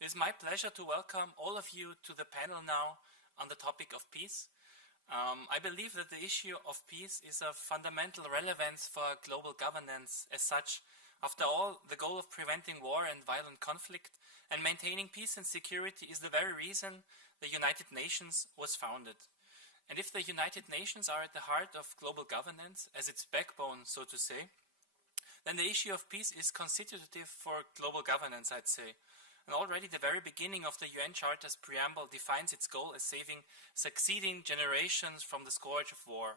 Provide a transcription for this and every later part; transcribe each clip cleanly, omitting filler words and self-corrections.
It is my pleasure to welcome all of you to the panel now on the topic of peace. I believe that the issue of peace is of fundamental relevance for global governance as such. After all, the goal of preventing war and violent conflict and maintaining peace and security is the very reason the United Nations was founded. And if the United Nations are at the heart of global governance, as its backbone, so to say, then the issue of peace is constitutive for global governance, I'd say. And already the very beginning of the UN Charter's preamble defines its goal as saving succeeding generations from the scourge of war.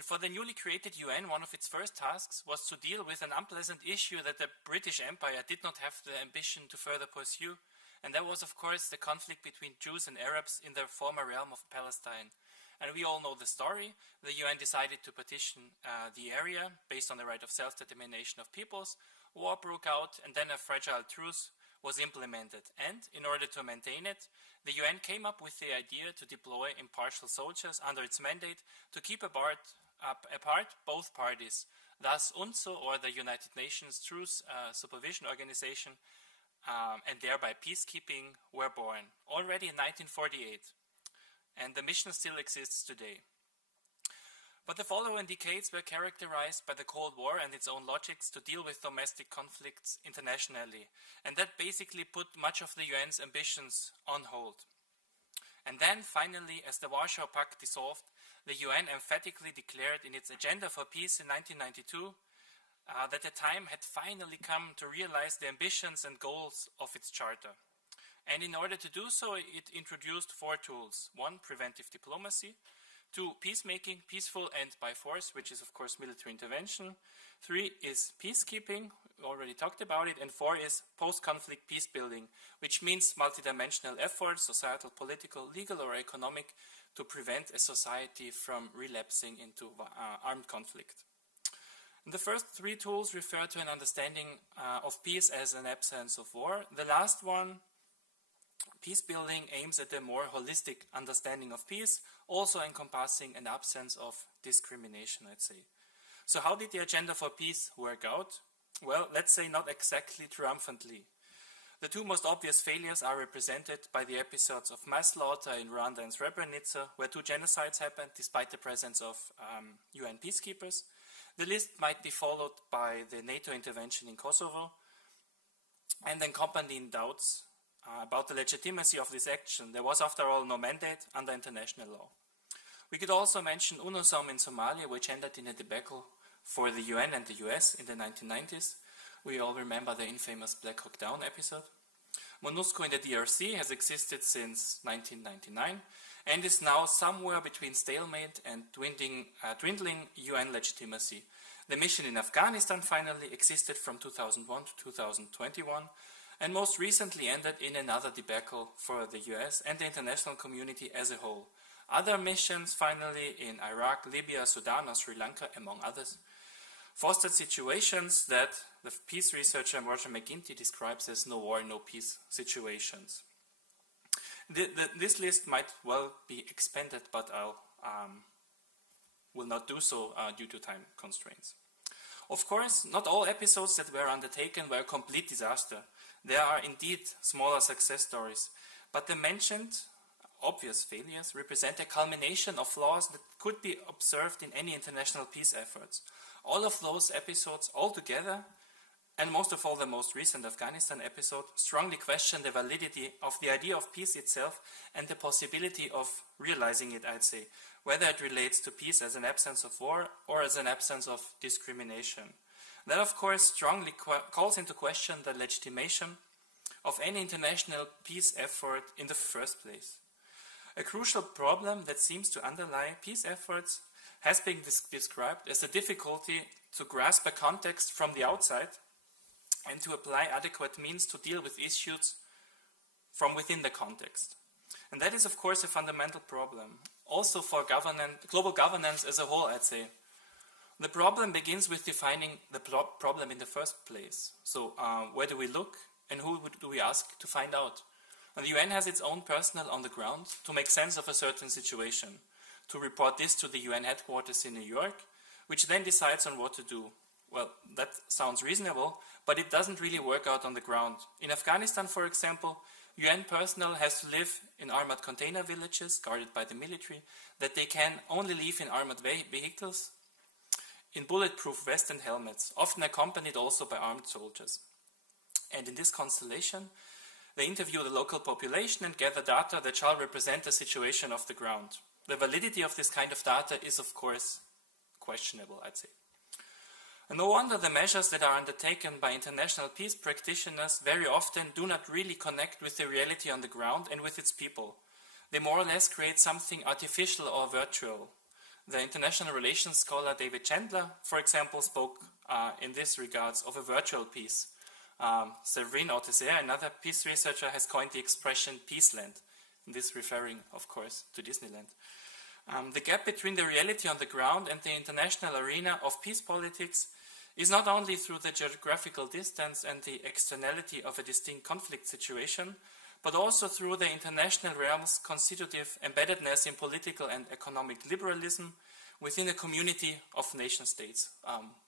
And for the newly created UN, one of its first tasks was to deal with an unpleasant issue that the British Empire did not have the ambition to further pursue, and that was, of course, the conflict between Jews and Arabs in their former realm of Palestine. And we all know the story. The UN decided to partition the area based on the right of self-determination of peoples. War broke out, and then a fragile truce was implemented. And in order to maintain it, the UN came up with the idea to deploy impartial soldiers under its mandate to keep apart both parties. Thus, UNSO, or the United Nations Truce Supervision Organization, and thereby peacekeeping, were born already in 1948. And the mission still exists today. But the following decades were characterized by the Cold War and its own logics to deal with domestic conflicts internationally. And that basically put much of the UN's ambitions on hold. And then, finally, as the Warsaw Pact dissolved, the UN emphatically declared in its Agenda for Peace in 1992 that the time had finally come to realize the ambitions and goals of its charter. And in order to do so, it introduced 4 tools. 1, preventive diplomacy. 2, peacemaking, peaceful and by force, which is, of course, military intervention. 3 is peacekeeping, we already talked about it. And 4 is post-conflict peace building, which means multidimensional efforts, societal, political, legal, or economic, to prevent a society from relapsing into armed conflict. And the first 3 tools refer to an understanding of peace as an absence of war. The last one, peace building, aims at a more holistic understanding of peace, also encompassing an absence of discrimination, I'd say. So how did the Agenda for Peace work out? Well, let's say not exactly triumphantly. The 2 most obvious failures are represented by the episodes of mass slaughter in Rwanda and Srebrenica, where 2 genocides happened despite the presence of UN peacekeepers. The list might be followed by the NATO intervention in Kosovo, and accompanying doubts about the legitimacy of this action. There was, after all, no mandate under international law. We could also mention UNOSOM in Somalia, which ended in a debacle for the UN and the US in the 1990s. We all remember the infamous Black Hawk Down episode. MONUSCO in the DRC has existed since 1999 and is now somewhere between stalemate and dwindling UN legitimacy. The mission in Afghanistan finally existed from 2001 to 2021, and most recently ended in another debacle for the US and the international community as a whole. Other missions, finally, in Iraq, Libya, Sudan, or Sri Lanka, among others, fostered situations that the peace researcher Marsha Henry describes as no war, no peace situations. This list might well be expanded, but I will not do so due to time constraints. Of course, not all episodes that were undertaken were a complete disaster. There are indeed smaller success stories, but the mentioned obvious failures represent a culmination of flaws that could be observed in any international peace efforts. All of those episodes altogether, and most of all the most recent Afghanistan episode, strongly question the validity of the idea of peace itself and the possibility of realizing it, I'd say, whether it relates to peace as an absence of war or as an absence of discrimination. That, of course, strongly calls into question the legitimation of any international peace effort in the first place. A crucial problem that seems to underlie peace efforts has been described as the difficulty to grasp a context from the outside and to apply adequate means to deal with issues from within the context. And that is, of course, a fundamental problem, also for global governance as a whole, I'd say. The problem begins with defining the problem in the first place. So where do we look and who do we ask to find out? And the UN has its own personnel on the ground to make sense of a certain situation, to report this to the UN headquarters in New York, which then decides on what to do. Well, that sounds reasonable, but it doesn't really work out on the ground. In Afghanistan, for example, UN personnel has to live in armored container villages guarded by the military, that they can only live in armored vehicles, in bulletproof vests and helmets, often accompanied also by armed soldiers. And in this constellation, they interview the local population and gather data that shall represent the situation of the ground. The validity of this kind of data is, of course, questionable, I'd say. And no wonder the measures that are undertaken by international peace practitioners very often do not really connect with the reality on the ground and with its people. They more or less create something artificial or virtual. The international relations scholar David Chandler, for example, spoke in this regards of a virtual peace. Séverine Auteser, another peace researcher, has coined the expression Peaceland, this referring, of course, to Disneyland. The gap between the reality on the ground and the international arena of peace politics is not only through the geographical distance and the externality of a distinct conflict situation, but also through the international realm's constitutive embeddedness in political and economic liberalism within a community of nation-states.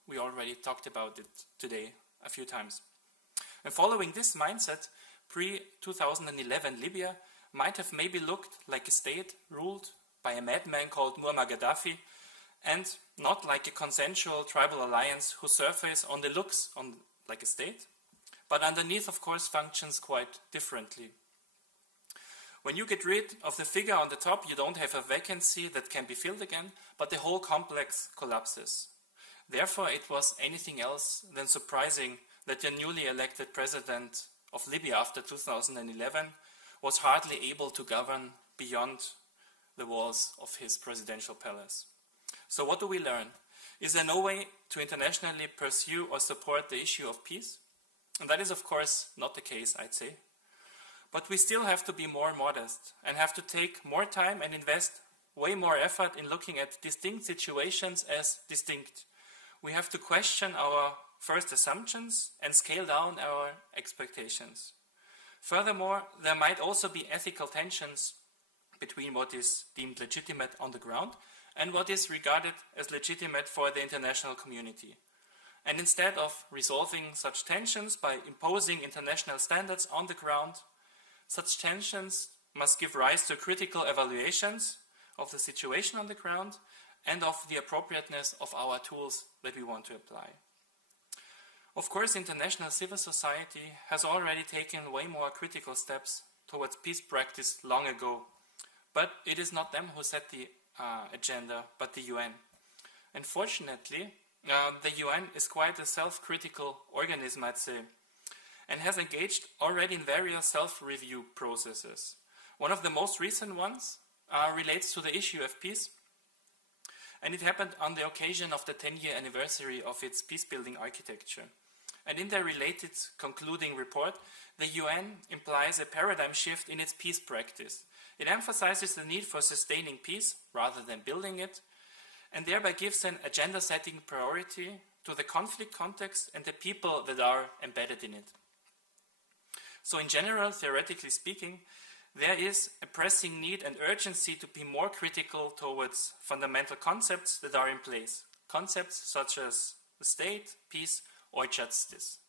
We already talked about it today a few times. And following this mindset, pre-2011 Libya might have maybe looked like a state ruled by a madman called Muammar Gaddafi, and not like a consensual tribal alliance whose surface on the looks like a state, but underneath, of course, functions quite differently. When you get rid of the figure on the top, you don't have a vacancy that can be filled again, but the whole complex collapses. Therefore, it was anything else than surprising that the newly elected president of Libya after 2011 was hardly able to govern beyond the walls of his presidential palace. So what do we learn? Is there no way to internationally pursue or support the issue of peace? And that is, of course, not the case, I'd say. But we still have to be more modest and have to take more time and invest way more effort in looking at distinct situations as distinct. We have to question our first assumptions and scale down our expectations. Furthermore, there might also be ethical tensions between what is deemed legitimate on the ground and what is regarded as legitimate for the international community. And instead of resolving such tensions by imposing international standards on the ground, such tensions must give rise to critical evaluations of the situation on the ground and of the appropriateness of our tools that we want to apply. Of course, international civil society has already taken way more critical steps towards peace practice long ago, but it is not them who set the agenda, but the UN. And fortunately, the UN is quite a self-critical organism, I'd say, and has engaged already in various self-review processes. One of the most recent ones relates to the issue of peace, and it happened on the occasion of the 10-year anniversary of its peace-building architecture. And in their related concluding report, the UN implies a paradigm shift in its peace practice. It emphasizes the need for sustaining peace rather than building it, and thereby gives an agenda-setting priority to the conflict context and the people that are embedded in it. So in general, theoretically speaking, there is a pressing need and urgency to be more critical towards fundamental concepts that are in place. Concepts such as the state, peace, or justice.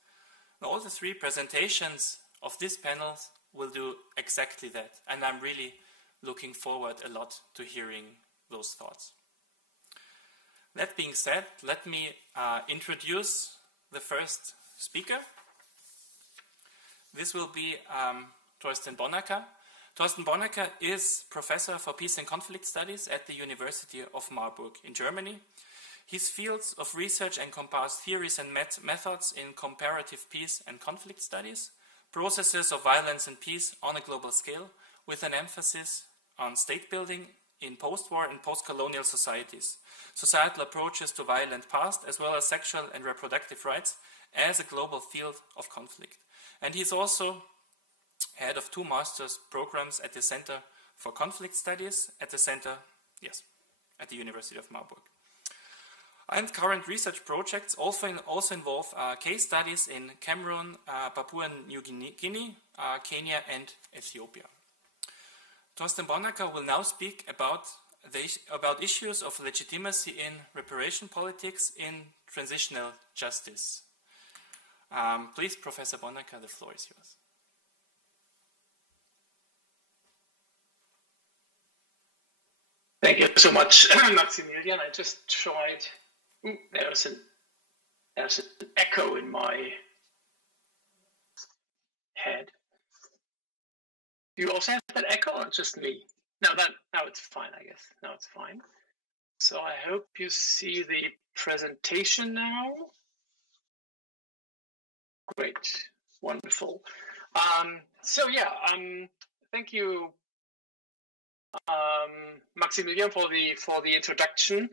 Now, all the three presentations of this panel will do exactly that, and I'm really looking forward a lot to hearing those thoughts. That being said, let me introduce the first speaker. This will be Thorsten Bonacker. Thorsten Bonacker is Professor for Peace and Conflict Studies at the University of Marburg in Germany. His fields of research encompass theories and methods in comparative peace and conflict studies, processes of violence and peace on a global scale, with an emphasis on state building in post-war and post-colonial societies, societal approaches to violent past, as well as sexual and reproductive rights as a global field of conflict. And he's also head of 2 master's programs at the Center for Conflict Studies at the University of Marburg. And current research projects also involve case studies in Cameroon, Papua New Guinea, Kenya, and Ethiopia. Thorsten Bonacker will now speak about about issues of legitimacy in reparation politics in transitional justice. Please, Professor Bonacker, the floor is yours. Thank you so much, Maximilian. I just tried. There's an echo in my head. Do you also have that echo, or just me? Now it's fine, I guess. Now it's fine. So I hope you see the presentation now. Great, wonderful. Thank you, Maximilian, for the introduction,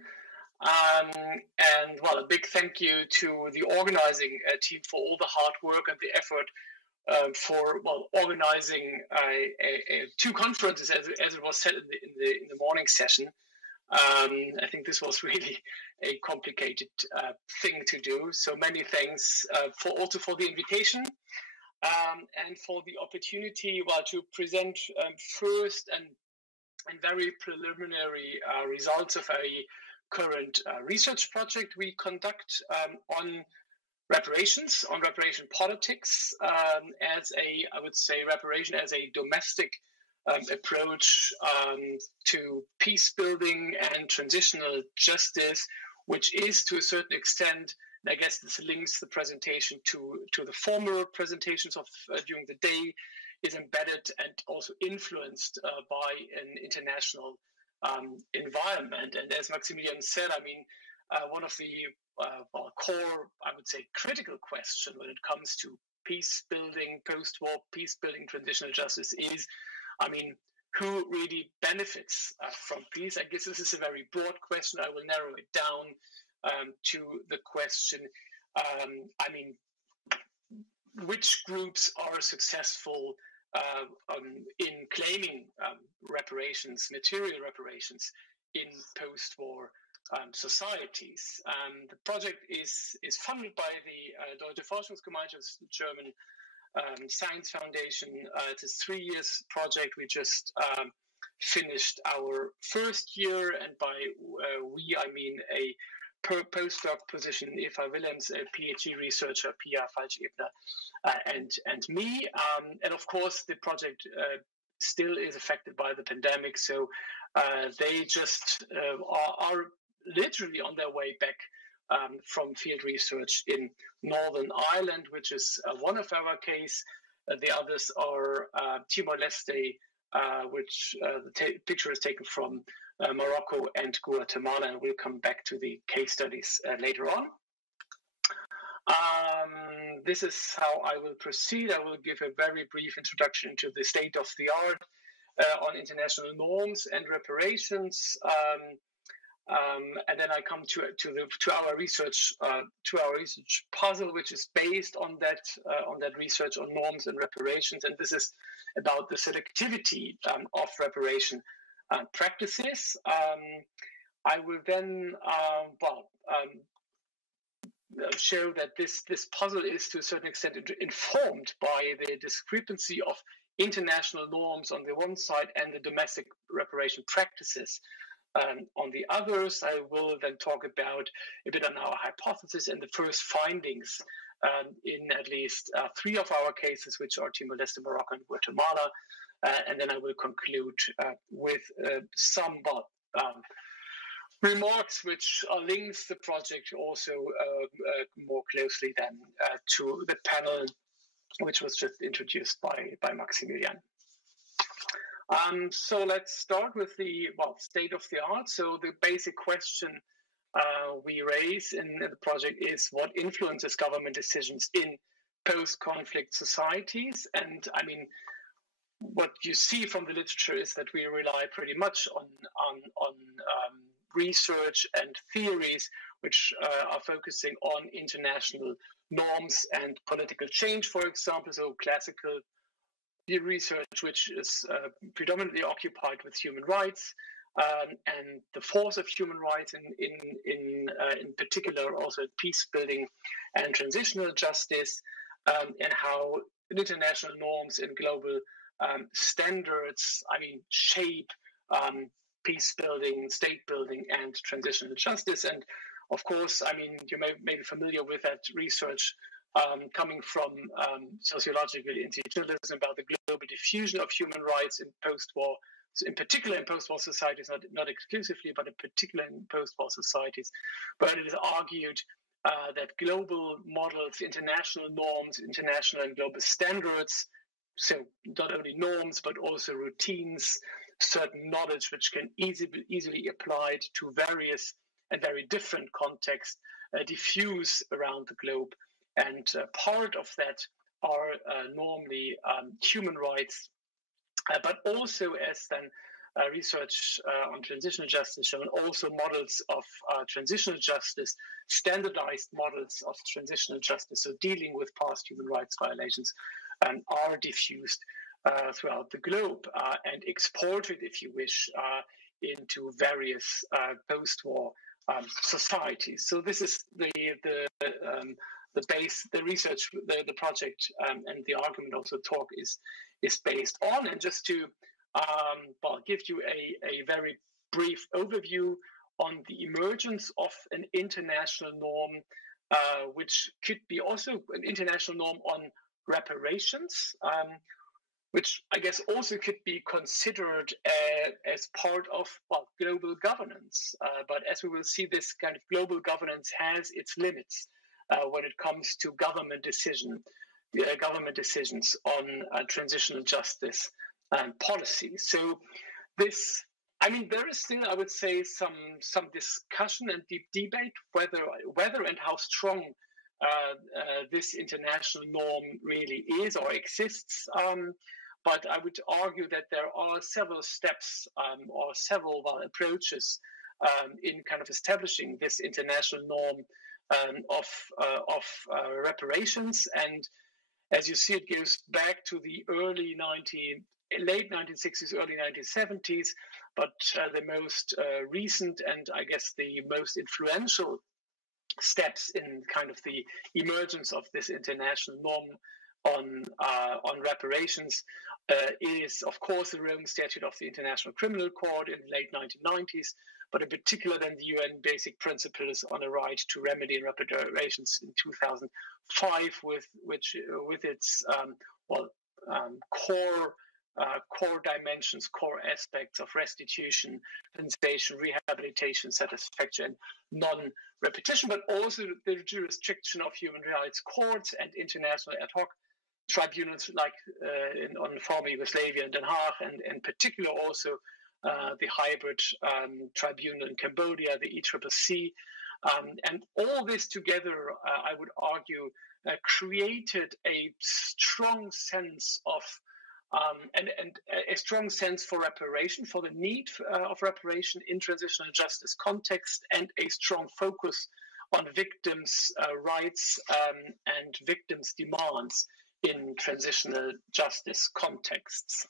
and well, a big thank you to the organizing team for all the hard work and the effort for organizing two conferences, as it was said in the morning session. I think this was really a complicated thing to do. So many thanks for the invitation and for the opportunity to present first and very preliminary results of a current research project we conduct on reparations, on reparation politics, I would say reparation as a domestic approach to peace building and transitional justice, which is to a certain extent, and I guess this links the presentation to the former presentations of during the day, is embedded and also influenced by an international environment. And as Maximilian said, I mean, one of the core, I would say, critical question when it comes to peace building, post-war peace building, transitional justice is, I mean, who really benefits from peace? I guess this is a very broad question. I will narrow it down to the question, I mean, which groups are successful in claiming reparations, material reparations in post-war societies. The project is funded by the Deutsche Forschungsgemeinschaft, the German Science Foundation. It's a 3 years project. We just finished our first year, and by we, I mean a postdoc position, Eva Willems, a PhD researcher, Pia Falsch-Ebner, and me. And of course, the project still is affected by the pandemic, so they just are literally on their way back from field research in Northern Ireland, which is one of our case. The others are Timor-Leste, which the picture is taken from Morocco and Guatemala, and we'll come back to the case studies later on. This is how I will proceed. I will give a very brief introduction to the state of the art on international norms and reparations, and then I come to our research puzzle, which is based on that research on norms and reparations, and this is about the selectivity of reparation practices. I will then show that this puzzle is to a certain extent informed by the discrepancy of international norms on the one side and the domestic reparation practices on the others. I will then talk about a bit on our hypothesis and the first findings in at least 3 of our cases, which are Timor-Leste, Morocco, and Guatemala. And then I will conclude with some remarks which links the project also more closely than to the panel, which was just introduced by Maximilian. So let's start with the state of the art. So the basic question we raise in the project is what influences government decisions in post-conflict societies. And I mean, what you see from the literature is that we rely pretty much on research and theories which are focusing on international norms and political change, for example. So classical research, which is predominantly occupied with human rights and the force of human rights in particular, also peace building and transitional justice, and how international norms and global standards, I mean, shape peace building, state building, and transitional justice. And of course, I mean, you may be familiar with that research coming from sociological institutionalism about the global diffusion of human rights in post-war, in particular in post-war societies, not exclusively, but in particular in post-war societies, where it is argued that global models, international norms, international and global standards, so not only norms, but also routines, certain knowledge which can easily applied to various and very different contexts, diffuse around the globe. And part of that are normally human rights, but also, as then research on transitional justice shown, also models of transitional justice, standardized models of transitional justice, so dealing with past human rights violations, are diffused throughout the globe and exported, if you wish, into various post-war societies. So this is the base, the research, the project, and the argument also talk is based on. And just to give you a very brief overview on the emergence of an international norm, which could be also an international norm on reparations, which I guess also could be considered as part of global governance. But as we will see, this kind of global governance has its limits when it comes to government decisions on transitional justice and policy. So this, I mean, there is still, I would say, some discussion and deep debate whether and how strong this international norm really is or exists. But I would argue that there are several steps or several approaches in kind of establishing this international norm of reparations. And as you see, it goes back to the late 1960s, early 1970s. But the most recent and I guess the most influential steps in kind of the emergence of this international norm on reparations is, of course, the Rome Statute of the International Criminal Court in the late 1990s, but in particular then the UN Basic Principles on a Right to Remedy and Reparations in 2005, with its core dimensions, core aspects of restitution, compensation, rehabilitation, satisfaction, and non-repetition, but also the jurisdiction of human rights courts and international ad hoc tribunals like on former Yugoslavia and Den Haag, and in particular also the hybrid tribunal in Cambodia, the ECCC. And all this together, I would argue, created a strong sense of and a strong sense for reparation, for the need of reparation in transitional justice context, and a strong focus on victims' rights and victims' demands in transitional justice contexts.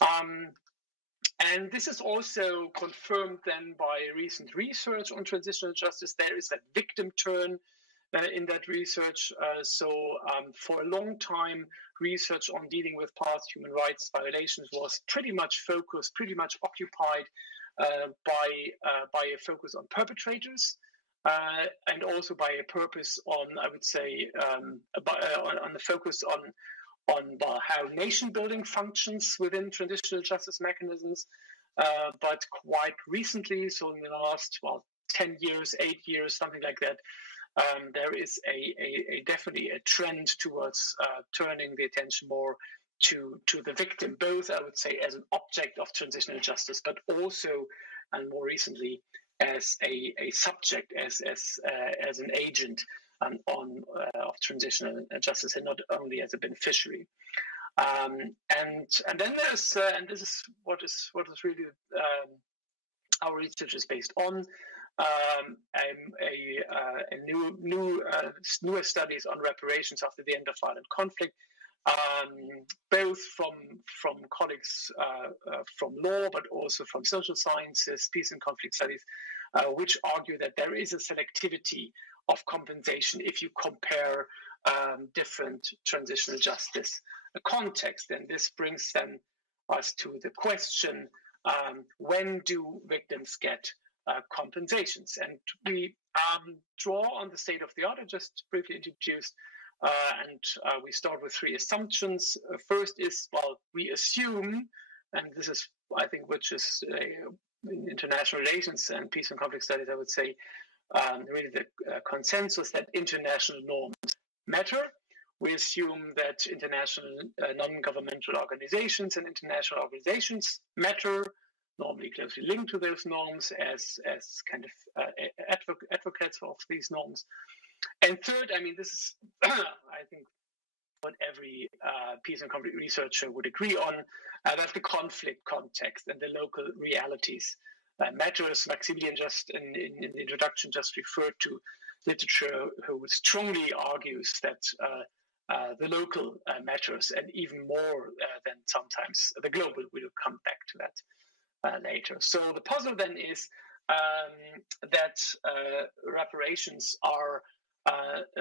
And this is also confirmed then by recent research on transitional justice. There is that victim turn in that research. So for a long time, research on dealing with past human rights violations was pretty much focused, pretty much occupied by a focus on perpetrators, and also by a purpose on, I would say, on the focus on how nation building functions within transitional justice mechanisms. But quite recently, so in the last 10 years, 8 years, something like that, there is a definitely a trend towards turning the attention more to the victim, both, I would say, as an object of transitional justice, but also, and more recently, as a subject, as an agent of transitional justice, and not only as a beneficiary. And then there's and this is what is really our research is based on. Newer studies on reparations after the end of violent conflict, both from colleagues from law, but also from social sciences, peace and conflict studies, which argue that there is a selectivity of compensation if you compare different transitional justice contexts. And this brings then us to the question, when do victims get compensations? And we draw on the state of the art I just briefly introduced, and we start with three assumptions. First is, well, we assume, and this is, I think, which is in international relations and peace and conflict studies, I would say, really the consensus that international norms matter. We assume that international non-governmental organizations and international organizations matter, normally closely linked to those norms as kind of advocates of these norms. And third, I mean, this is, I think, what every peace and conflict researcher would agree on, that the conflict context and the local realities matters. Maximillian just in the introduction just referred to literature who strongly argues that the local matters, and even more than sometimes the global. We'll come back to that later. So the puzzle then is that reparations are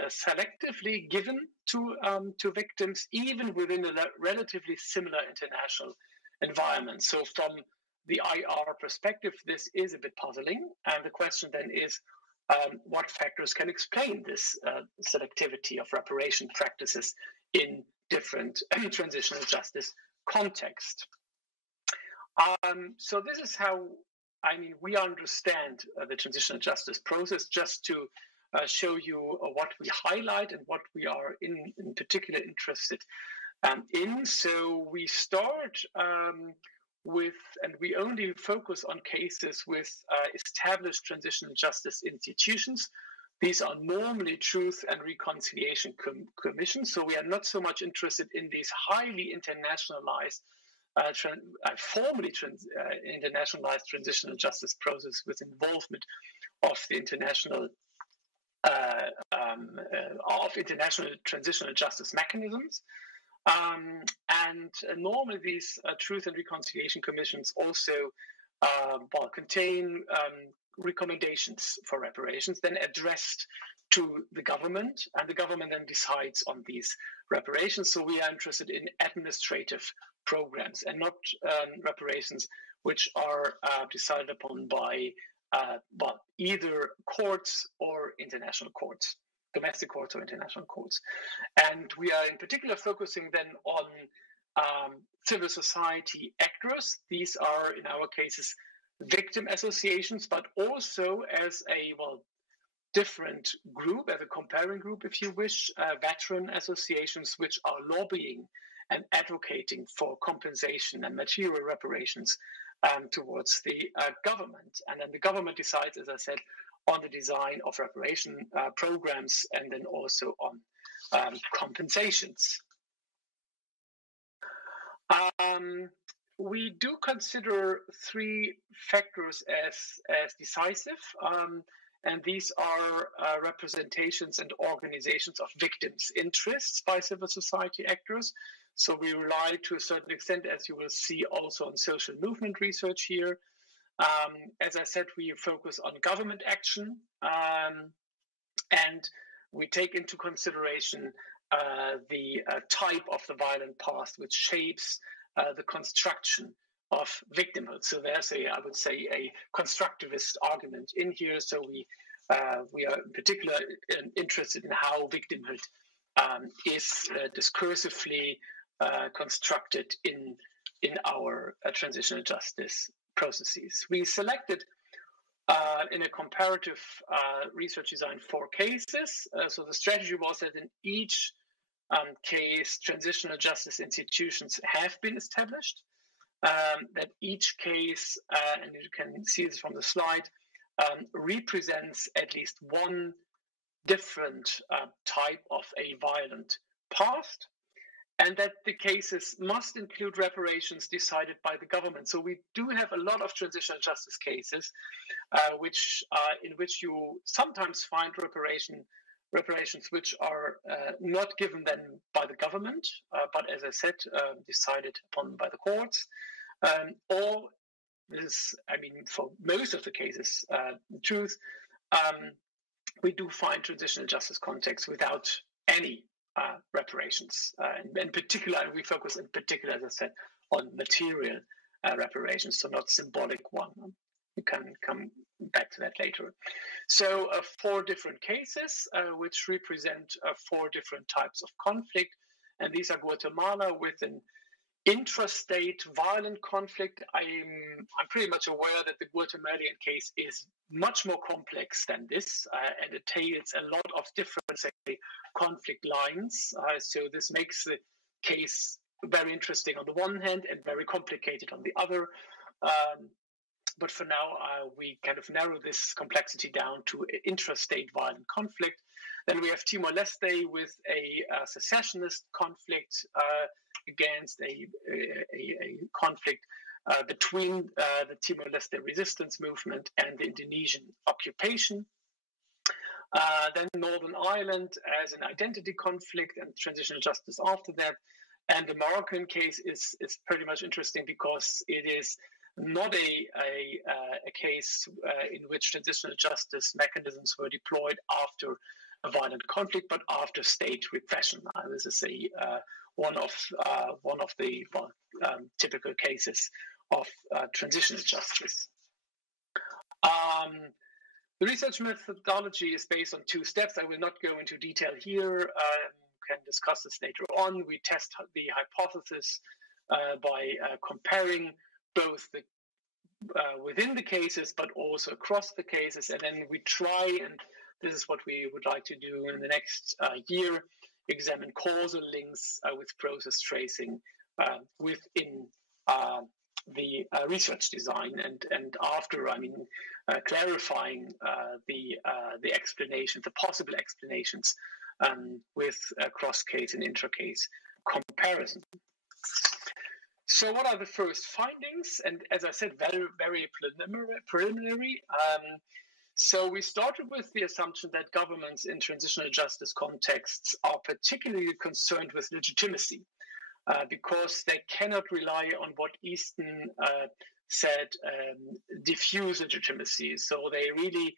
selectively given to victims, even within a relatively similar international environment. So from the IR perspective, this is a bit puzzling. And the question then is, what factors can explain this selectivity of reparation practices in different transitional justice contexts? So this is how, I mean, we understand the transitional justice process, just to show you what we highlight and what we are in particular interested in. So we start with, and we only focus on cases with established transitional justice institutions. These are normally truth and reconciliation commissions. So we are not so much interested in these highly internationalized, formally internationalized transitional justice process with involvement of the international international transitional justice mechanisms. And normally these Truth and Reconciliation Commissions also contain recommendations for reparations, then addressed to the government, and the government then decides on these reparations. So we are interested in administrative programs and not reparations which are decided upon by either courts or international courts, domestic courts or international courts. And we are in particular focusing then on civil society actors. These are, in our cases, victim associations, but also as a, different group, as a comparing group, if you wish, veteran associations which are lobbying and advocating for compensation and material reparations towards the government. And then the government decides, as I said, on the design of reparation programs, and then also on compensations. We do consider three factors as decisive, and these are representations and organizations of victims' interests by civil society actors. So we rely to a certain extent, as you will see also on social movement research here. As I said, we focus on government action, and we take into consideration the type of the violent past which shapes the construction of victimhood. So there's I would say, a constructivist argument in here. So we are in particular interested in how victimhood is discursively constructed in our transitional justice processes. We selected in a comparative research design 4 cases. So the strategy was that in each case, transitional justice institutions have been established, that each case, and you can see this from the slide, represents at least one different type of a violent past, and that the cases must include reparations decided by the government. So we do have a lot of transitional justice cases in which you sometimes find reparations which are not given then by the government, but as I said, decided upon by the courts. Or this, I mean, for most of the cases, the truth, we do find transitional justice contexts without any reparations. In particular, and we focus in particular, as I said, on material reparations, so not symbolic one. We can come back to that later. So 4 different cases which represent 4 different types of conflict, and these are Guatemala with an intrastate violent conflict. I'm pretty much aware that the Guatemalan case is much more complex than this, and it entails a lot of different, say, conflict lines. So this makes the case very interesting on the one hand and very complicated on the other. But for now, we kind of narrow this complexity down to intrastate violent conflict. Then we have Timor-Leste with a secessionist conflict against a conflict between the Timor-Leste resistance movement and the Indonesian occupation. Then Northern Ireland as an identity conflict and transitional justice after that. And the Moroccan case is pretty much interesting because it is not a case in which transitional justice mechanisms were deployed after a violent conflict, but after state repression. This is one of the typical cases of transitional justice. The research methodology is based on 2 steps. I will not go into detail here. Can discuss this later on. We test the hypothesis by comparing both the within the cases, but also across the cases, and then we try, and this is what we would like to do in the next year, examine causal links with process tracing within the research design, and after, clarifying the explanations, the possible explanations with cross-case and intra-case comparison. So what are the first findings? And as I said, very, very preliminary. So we started with the assumption that governments in transitional justice contexts are particularly concerned with legitimacy because they cannot rely on what Easton said, diffuse legitimacy. So they really,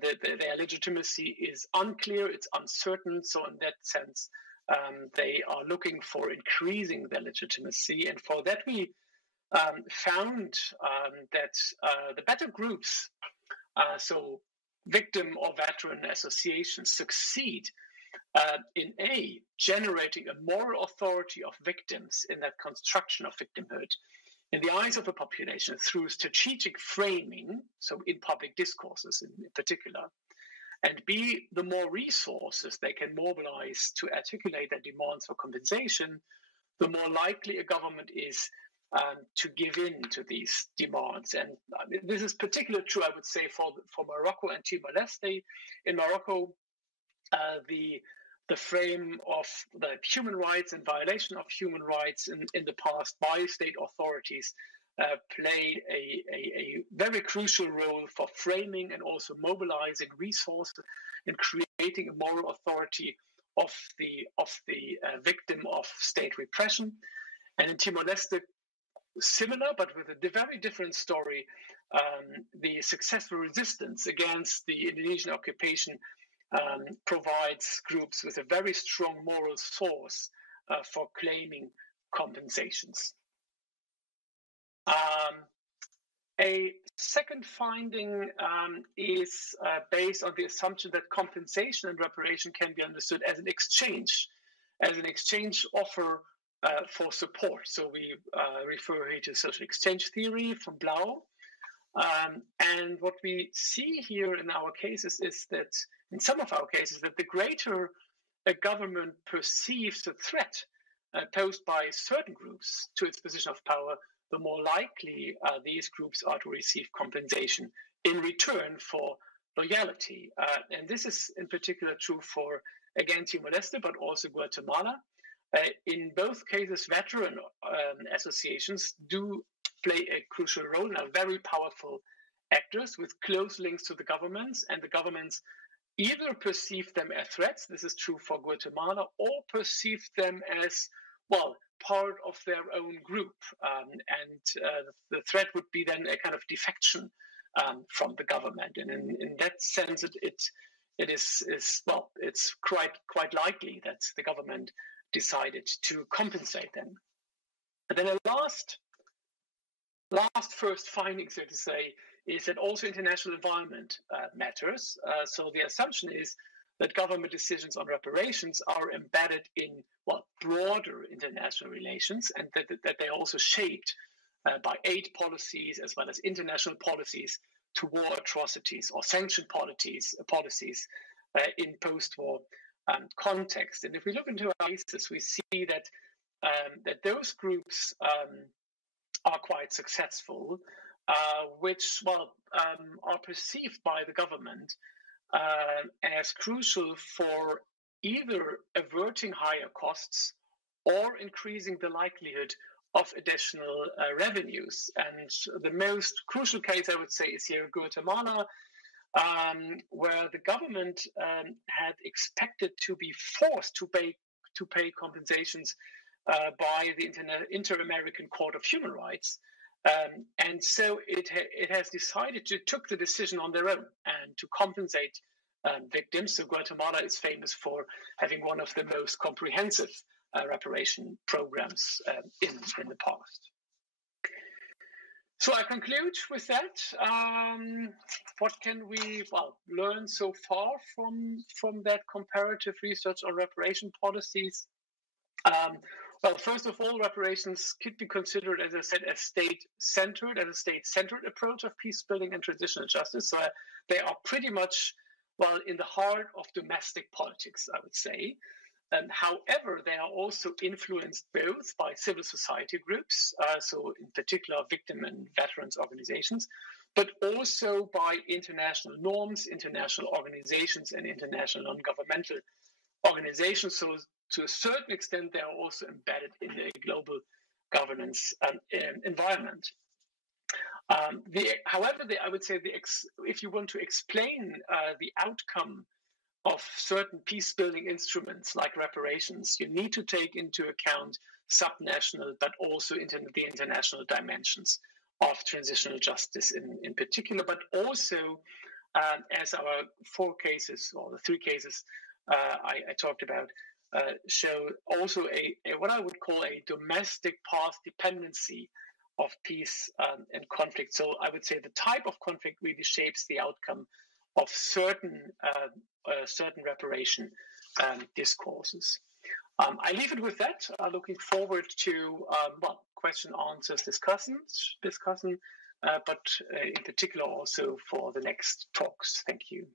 their legitimacy is unclear, it's uncertain. So in that sense, they are looking for increasing their legitimacy. And for that, we found that the better groups, so victim or veteran associations, succeed in generating a moral authority of victims in that construction of victimhood in the eyes of the population through strategic framing, so in public discourses in particular, and B, the more resources they can mobilize to articulate their demands for compensation, the more likely a government is to give in to these demands. And this is particularly true, I would say, for Morocco and Timor-Leste. In Morocco, the frame of the human rights and violation of human rights in the past by state authorities played a very crucial role for framing and also mobilizing resources and creating a moral authority of the victim of state repression. And in Timor-Leste, similar, but with a very different story, the successful resistance against the Indonesian occupation provides groups with a very strong moral source for claiming compensations. A second finding is based on the assumption that compensation and reparation can be understood as an exchange offer for support. So we refer here to social exchange theory from Blau. And what we see here in our cases is that, in some of our cases, that the greater a government perceives a threat posed by certain groups to its position of power, the more likely these groups are to receive compensation in return for loyalty. And this is in particular true for, again, Timor-Leste, but also Guatemala. In both cases, veteran associations do play a crucial role and are very powerful actors with close links to the governments, and the governments either perceive them as threats, this is true for Guatemala, or perceive them as, well, part of their own group. And the threat would be then a kind of defection from the government. And in that sense, it is well, it's quite likely that the government decided to compensate them. And then a last last first finding, so to say, is that also international environment matters. So the assumption is that government decisions on reparations are embedded in, well, broader international relations, and that they're also shaped by aid policies as well as international policies to war atrocities or sanction policies in post-war context. And if we look into our cases, we see that that those groups are quite successful, which are perceived by the government as crucial for either averting higher costs or increasing the likelihood of additional revenues. And the most crucial case, I would say, is here Guatemala, where the government had expected to be forced to pay compensations by the Inter-American Court of Human Rights. And so it has decided to took the decision on their own and to compensate victims. So Guatemala is famous for having one of the most comprehensive reparation programs in the past. So I conclude with that. What can we learn so far from that comparative research on reparation policies? Well, first of all, reparations could be considered, as I said, as state-centered, as a state-centered approach of peace building and transitional justice. So they are pretty much, in the heart of domestic politics, I would say. However, they are also influenced both by civil society groups, so in particular victim and veterans organizations, but also by international norms, international organizations, and international non-governmental organizations. So to a certain extent, they are also embedded in a global governance environment. However, I would say if you want to explain the outcome of certain peace-building instruments like reparations, you need to take into account subnational, but also the international dimensions of transitional justice in particular, but also, as our 4 cases, or the 3 cases I talked about, show also what I would call a domestic path dependency of peace and conflict. So I would say the type of conflict really shapes the outcome of certain reparation discourses. I leave it with that. Looking forward to question answers discussion, but in particular also for the next talks. Thank you.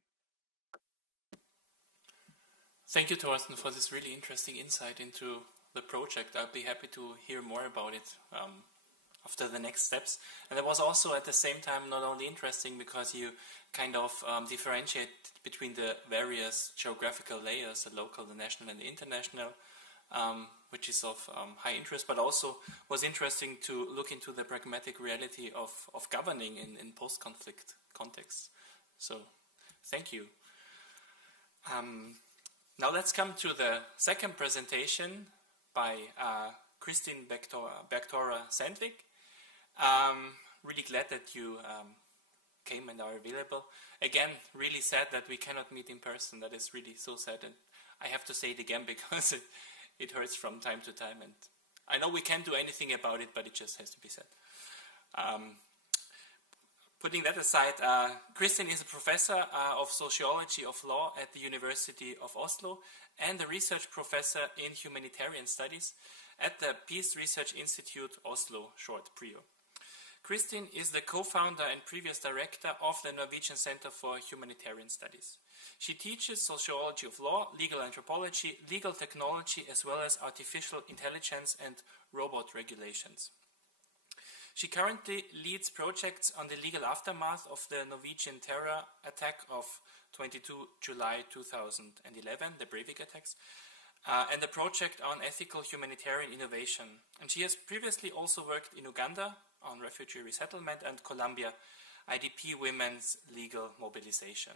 Thank you, Thorsten, for this really interesting insight into the project. I'd be happy to hear more about it after the next steps. And it was also at the same time not only interesting because you kind of differentiate between the various geographical layers, the local, the national, and the international, which is of high interest, but also was interesting to look into the pragmatic reality of governing in post-conflict contexts. So, thank you. Now let's come to the second presentation by Kristin Bergtora Sandvik. Really glad that you came and are available. Again, really sad that we cannot meet in person. That is really so sad, and I have to say it again because it hurts from time to time, and I know we can't do anything about it, but it just has to be said. Putting that aside, Kristin is a professor of sociology of law at the University of Oslo and a research professor in humanitarian studies at the Peace Research Institute Oslo, short PRIO. Kristin is the co-founder and previous director of the Norwegian Center for Humanitarian Studies. She teaches sociology of law, legal anthropology, legal technology, as well as artificial intelligence and robot regulations. She currently leads projects on the legal aftermath of the Norwegian terror attack of 22 July 2011, the Breivik attacks, and the project on ethical humanitarian innovation. And she has previously also worked in Uganda on refugee resettlement and Colombia, IDP women's legal mobilization.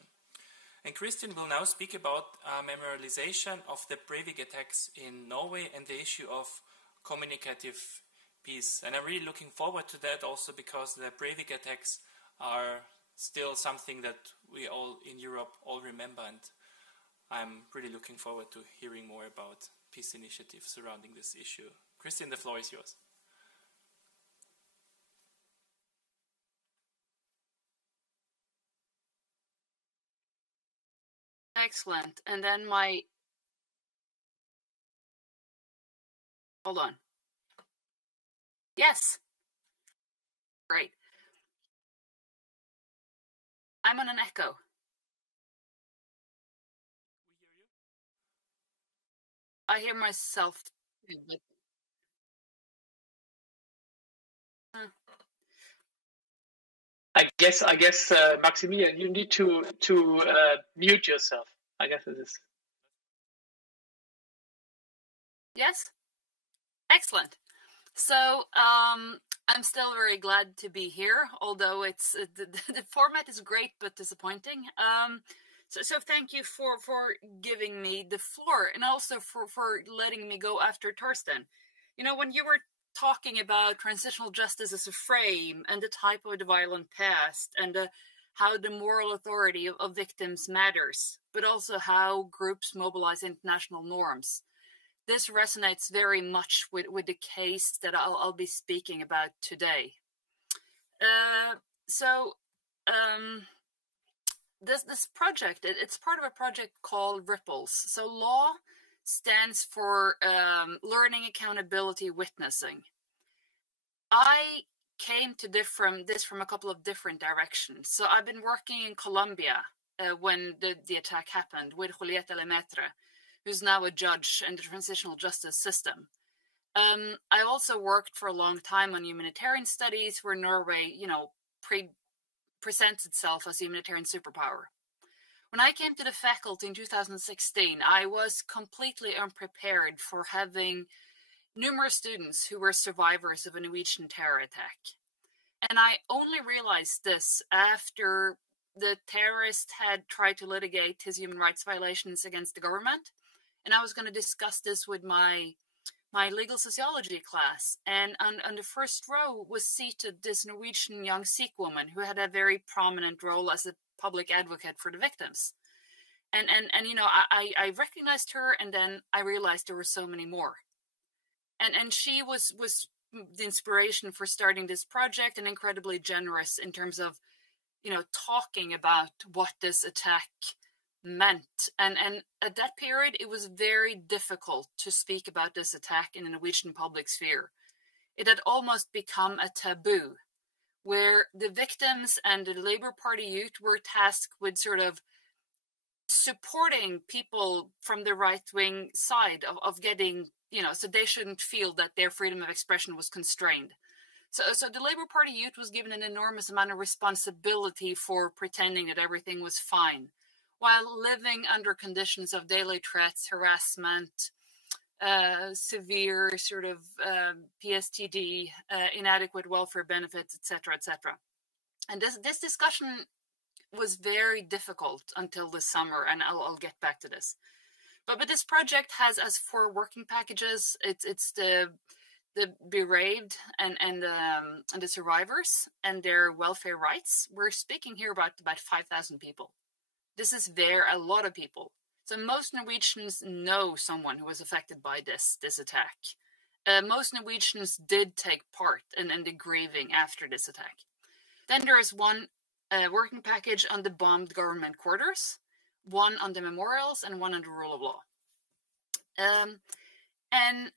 And Kristin will now speak about memorialization of the Breivik attacks in Norway and the issue of communicative peace. And I'm really looking forward to that also because the Breivik attacks are still something that we all in Europe all remember, and I'm really looking forward to hearing more about peace initiatives surrounding this issue. Kristin, the floor is yours. Excellent. And then hold on. Yes. Great. I'm on an echo. I hear myself too, but I guess, Maximilian, you need to mute yourself. I guess it is. Yes. Excellent. So I'm still very glad to be here, although it's the format is great but disappointing. So thank you for giving me the floor, and also for letting me go after Thorsten. You know, when you were talking about transitional justice as a frame and the type of the violent past, and how the moral authority of victims matters, but also how groups mobilize international norms, this resonates very much with the case that I'll be speaking about today. This project, it's part of a project called Ripples. So LAW stands for Learning, Accountability, Witnessing. I came to this from a couple of different directions. So I've been working in Colombia when the attack happened with Julieta Lemaitre, who's now a judge in the transitional justice system. I also worked for a long time on humanitarian studies, where Norway, you know, presents itself as a humanitarian superpower. When I came to the faculty in 2016, I was completely unprepared for having numerous students who were survivors of a Norwegian terror attack. And I only realized this after the terrorist had tried to litigate his human rights violations against the government. And I was going to discuss this with my legal sociology class. And on the first row was seated this Norwegian young Sikh woman who had a very prominent role as a public advocate for the victims. And you know, I recognized her, and then I realized there were so many more. And she was the inspiration for starting this project, and incredibly generous in terms of, you know, talking about what this attack meant. And at that period, it was very difficult to speak about this attack in the Norwegian public sphere. It had almost become a taboo, where the victims and the Labour Party youth were tasked with sort of supporting people from the right-wing side of getting, you know, so they shouldn't feel that their freedom of expression was constrained. So the Labour Party youth was given an enormous amount of responsibility for pretending that everything was fine, while living under conditions of daily threats, harassment, severe sort of PSTD, inadequate welfare benefits, etc., etc. And this discussion was very difficult until this summer, and I'll get back to this. But this project has as 4 working packages. It's the bereaved and the survivors and their welfare rights. We're speaking here about 5,000 people. This is a lot of people. So most Norwegians know someone who was affected by this attack. Most Norwegians did take part in the grieving after this attack. Then there is one working package on the bombed government quarters, one on the memorials, and one on the rule of law. And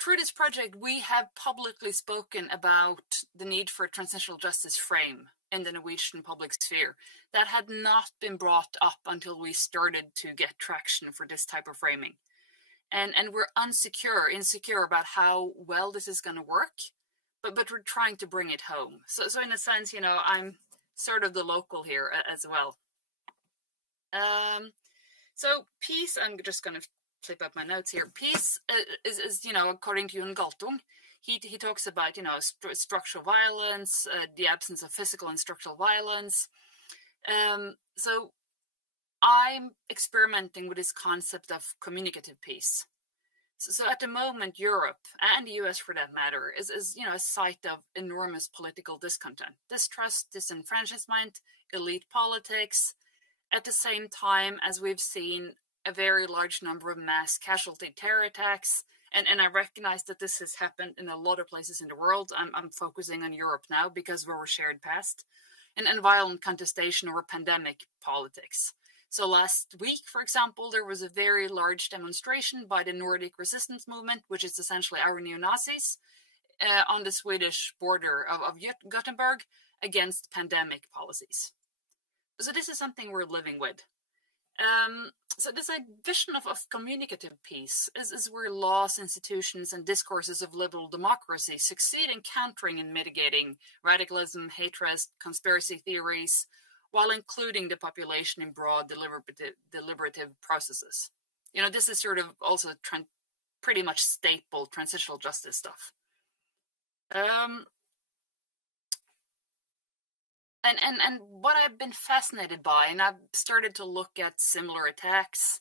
through this project, we have publicly spoken about the need for a transitional justice frame in the Norwegian public sphere that had not been brought up until we started to get traction for this type of framing. And we're insecure about how well this is going to work, but we're trying to bring it home. So in a sense, you know, I'm sort of the local here as well. So peace, I'm just going to flip up my notes here. Peace is you know, according to Jon Galtung, he talks about, you know, structural violence, the absence of physical and structural violence. So I'm experimenting with this concept of communicative peace. So at the moment, Europe, and the US for that matter, is you know, a site of enormous political discontent, distrust, disenfranchisement, elite politics, at the same time as we've seen a very large number of mass casualty terror attacks. And I recognize that this has happened in a lot of places in the world. I'm focusing on Europe now because we're a shared past, and violent contestation over pandemic politics. So last week, for example, there was a very large demonstration by the Nordic resistance movement, which is essentially our neo-Nazis, on the Swedish border of Gothenburg against pandemic policies. So this is something we're living with. So this vision of communicative peace is where laws, institutions, and discourses of liberal democracy succeed in countering and mitigating radicalism, hatred, conspiracy theories, while including the population in broad deliberative processes. You know, this is sort of also pretty much staple transitional justice stuff. And what I've been fascinated by, and I've started to look at similar attacks.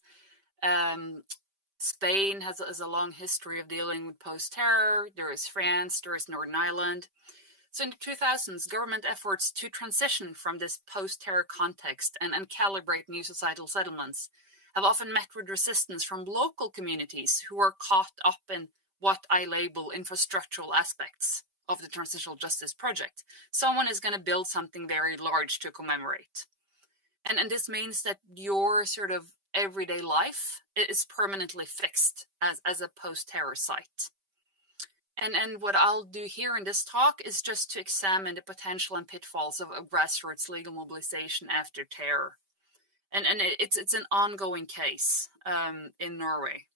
Spain has a long history of dealing with post-terror. There is France, there is Northern Ireland. So in the 2000s, government efforts to transition from this post-terror context and calibrate new societal settlements have often met with resistance from local communities who are caught up in what I label infrastructural aspects of the transitional justice project. Someone is going to build something very large to commemorate. And this means that your sort of everyday life is permanently fixed as a post-terror site. And what I'll do here in this talk is just to examine the potential and pitfalls of grassroots legal mobilization after terror. And it's an ongoing case in Norway.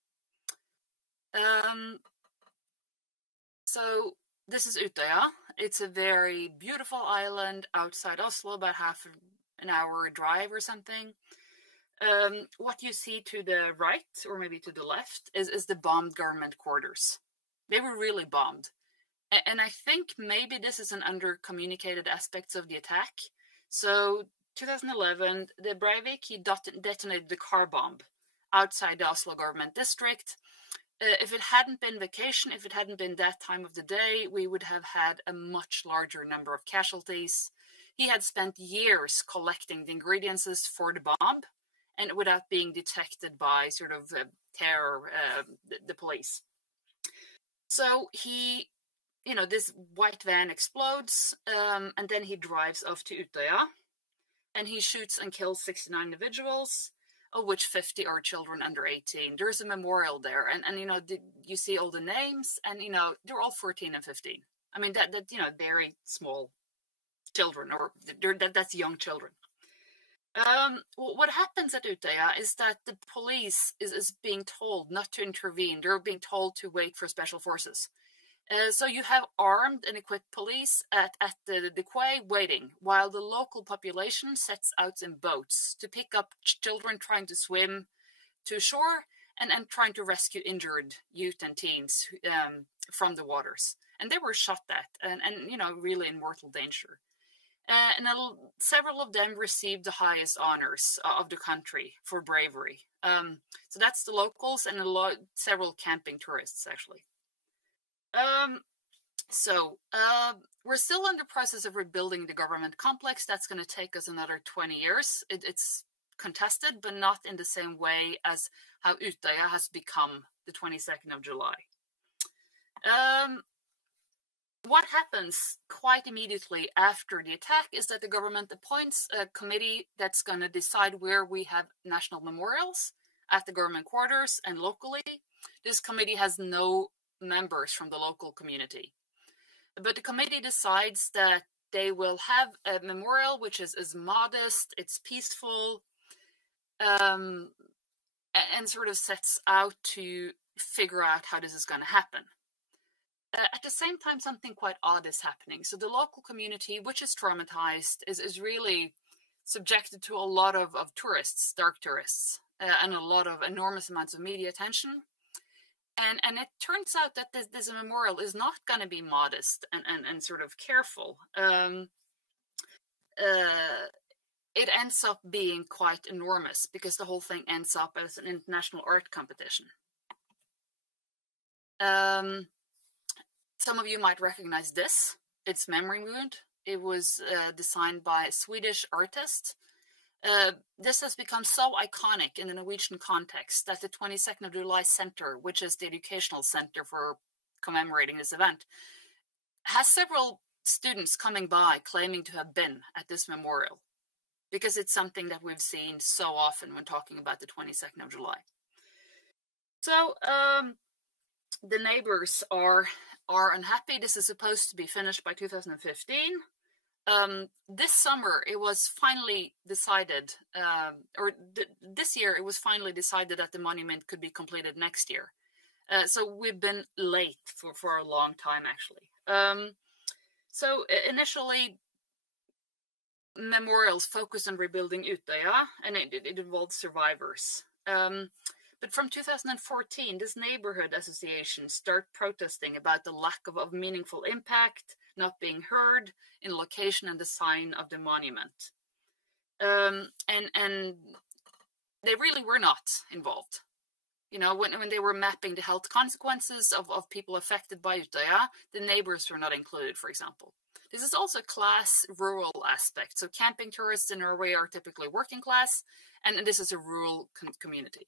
So this is Utøya. It's a very beautiful island outside Oslo, about half an hour drive or something. What you see to the right, or maybe to the left, is the bombed government quarters. They were really bombed. And I think maybe this is an under-communicated aspects of the attack. So 2011, the Breivik, he detonated the car bomb outside the Oslo government district. If it hadn't been vacation, if it hadn't been that time of the day, we would have had a much larger number of casualties. He had spent years collecting the ingredients for the bomb, and without being detected by sort of terror, the police. So he, you know, this white van explodes, and then he drives off to Utøya, and he shoots and kills 69 individuals, of which 50 are children under 18. There's a memorial there, and you know, you see all the names, and you know, they're all 14 and 15. I mean, that you know, very small children, or that's young children. What happens at Utøya is that the police is being told not to intervene. They're being told to wait for special forces. So you have armed and equipped police at the quay waiting, while the local population sets out in boats to pick up children trying to swim to shore and trying to rescue injured youth and teens from the waters. And they were shot at and you know, really in mortal danger. And several of them received the highest honors of the country for bravery. So that's the locals and several camping tourists, actually. We're still in the process of rebuilding the government complex. That's going to take us another 20 years. It's contested, but not in the same way as how Utøya has become the 22nd of July. What happens quite immediately after the attack is that the government appoints a committee that's going to decide where we have national memorials at the government quarters and locally. This committee has no members from the local community. But the committee decides that they will have a memorial which is modest, it's peaceful, and sort of sets out to figure out how this is going to happen. At the same time, something quite odd is happening. So the local community, which is traumatized, is really subjected to a lot of tourists, dark tourists, and a lot of enormous amounts of media attention. And it turns out that this memorial is not going to be modest and sort of careful. It ends up being quite enormous because the whole thing ends up as an international art competition. Some of you might recognize this. It's Memory Wound. It was designed by a Swedish artist. This has become so iconic in the Norwegian context that the 22nd of July Center, which is the educational center for commemorating this event, has several students coming by claiming to have been at this memorial. because it's something that we've seen so often when talking about the 22nd of July. So the neighbors are unhappy. This is supposed to be finished by 2015. This summer, it was finally decided, this year, it was finally decided that the monument could be completed next year. So we've been late for a long time, actually. So initially, memorials focused on rebuilding Utøya, and it involved survivors. But from 2014, this neighborhood association started protesting about the lack of meaningful impact, not being heard in location and design of the monument. And they really were not involved. You know, when they were mapping the health consequences of people affected by Utøya, the neighbors were not included, for example. This is also a class-rural aspect. So camping tourists in Norway are typically working class, and this is a rural community.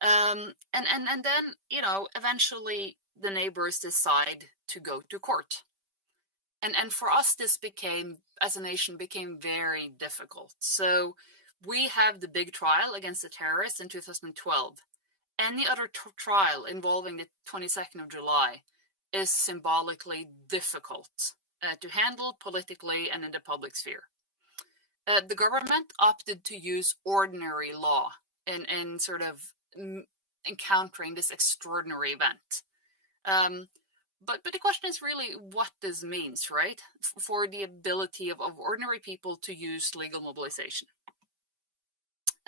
And then, you know, eventually the neighbors decide to go to court. And for us, this became, as a nation, became very difficult. So we have the big trial against the terrorists in 2012. Any other trial involving the 22nd of July is symbolically difficult to handle politically and in the public sphere. The government opted to use ordinary law in sort of encountering this extraordinary event. But the question is really what this means, right? For the ability of ordinary people to use legal mobilization.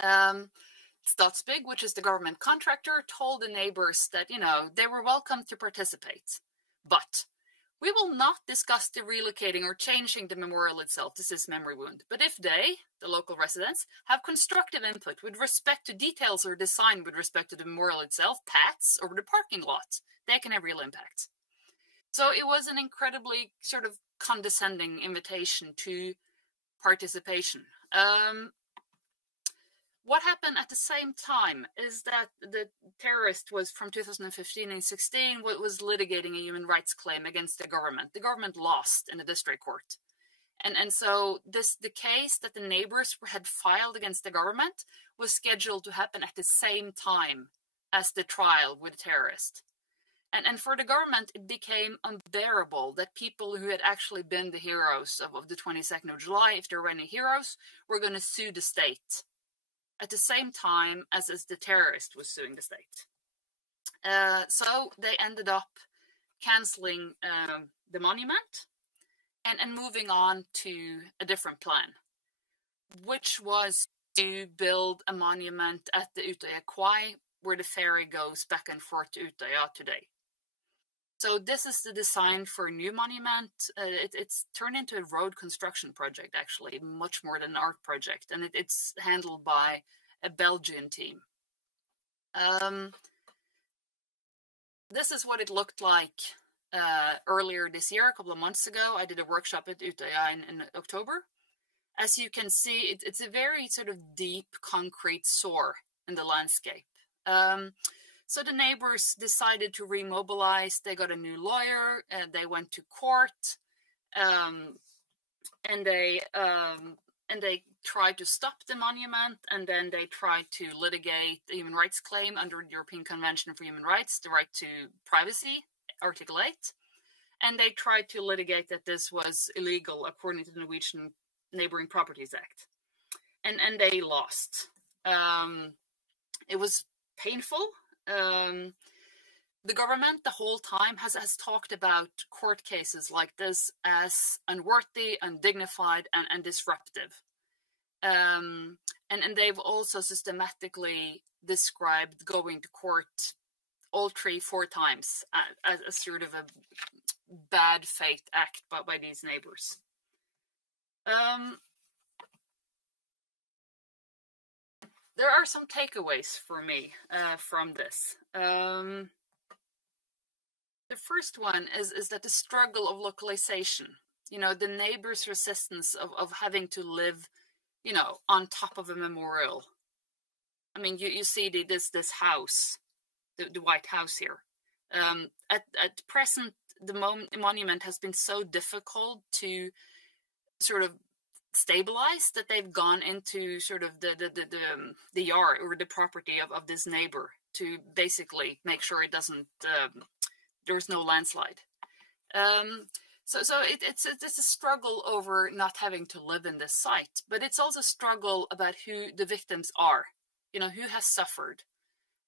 STATE-CENTRIC, which is the government contractor, told the neighbors that, you know, they were welcome to participate. But we will not discuss the relocating or changing the memorial itself. This is memory wound. But if they, the local residents, have constructive input with respect to details or design with respect to the memorial itself, paths, or the parking lot, they can have real impact. So it was an incredibly sort of condescending invitation to participation. What happened at the same time is that the terrorist was from 2015 and 16 was litigating a human rights claim against the government. The government lost in the district court. And so the case that the neighbors had filed against the government was scheduled to happen at the same time as the trial with the terrorist. And for the government, it became unbearable that people who had actually been the heroes of the 22nd of July, if there were any heroes, were going to sue the state at the same time as the terrorist was suing the state. So they ended up canceling the monument and moving on to a different plan, which was to build a monument at the Utøya quay, where the ferry goes back and forth to Utøya today. So this is the design for a new monument. It's turned into a road construction project, actually, much more than an art project. And it's handled by a Belgian team. This is what it looked like earlier this year, a couple of months ago. I did a workshop at Utøya in October. As you can see, it's a very sort of deep concrete sore in the landscape. So the neighbors decided to remobilize. They got a new lawyer. They went to court, and they tried to stop the monument. And then they tried to litigate the human rights claim under the European Convention for Human Rights, the right to privacy, Article 8. And they tried to litigate that this was illegal according to the Norwegian Neighboring Properties Act, and they lost. It was painful. The government the whole time has talked about court cases like this as unworthy, undignified, and disruptive. And they've also systematically described going to court all 3-4 times as a sort of a bad faith act by these neighbors. There are some takeaways for me from this. The first one is that the struggle of localization, you know, the neighbors' resistance of having to live, you know, on top of a memorial. I mean, you see this house, the White House here. At present, the monument has been so difficult to sort of stabilized, that they've gone into sort of the yard or the property of this neighbor to basically make sure it doesn't, there's no landslide. So it's a struggle over not having to live in this site, but it's also a struggle about who the victims are, you know, who has suffered.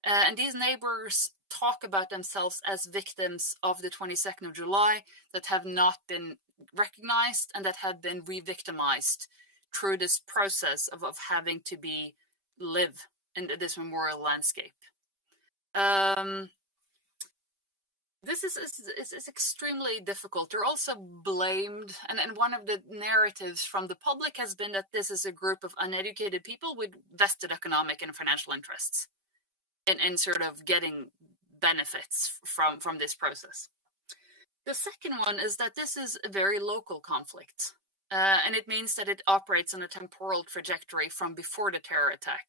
And these neighbors talk about themselves as victims of the 22nd of July that have not been recognized and that have been re-victimized through this process of having to live in this memorial landscape. This is extremely difficult. They're also blamed, and one of the narratives from the public has been that this is a group of uneducated people with vested economic and financial interests in sort of getting benefits from this process. The second one is that this is a very local conflict, and it means that it operates on a temporal trajectory from before the terror attack,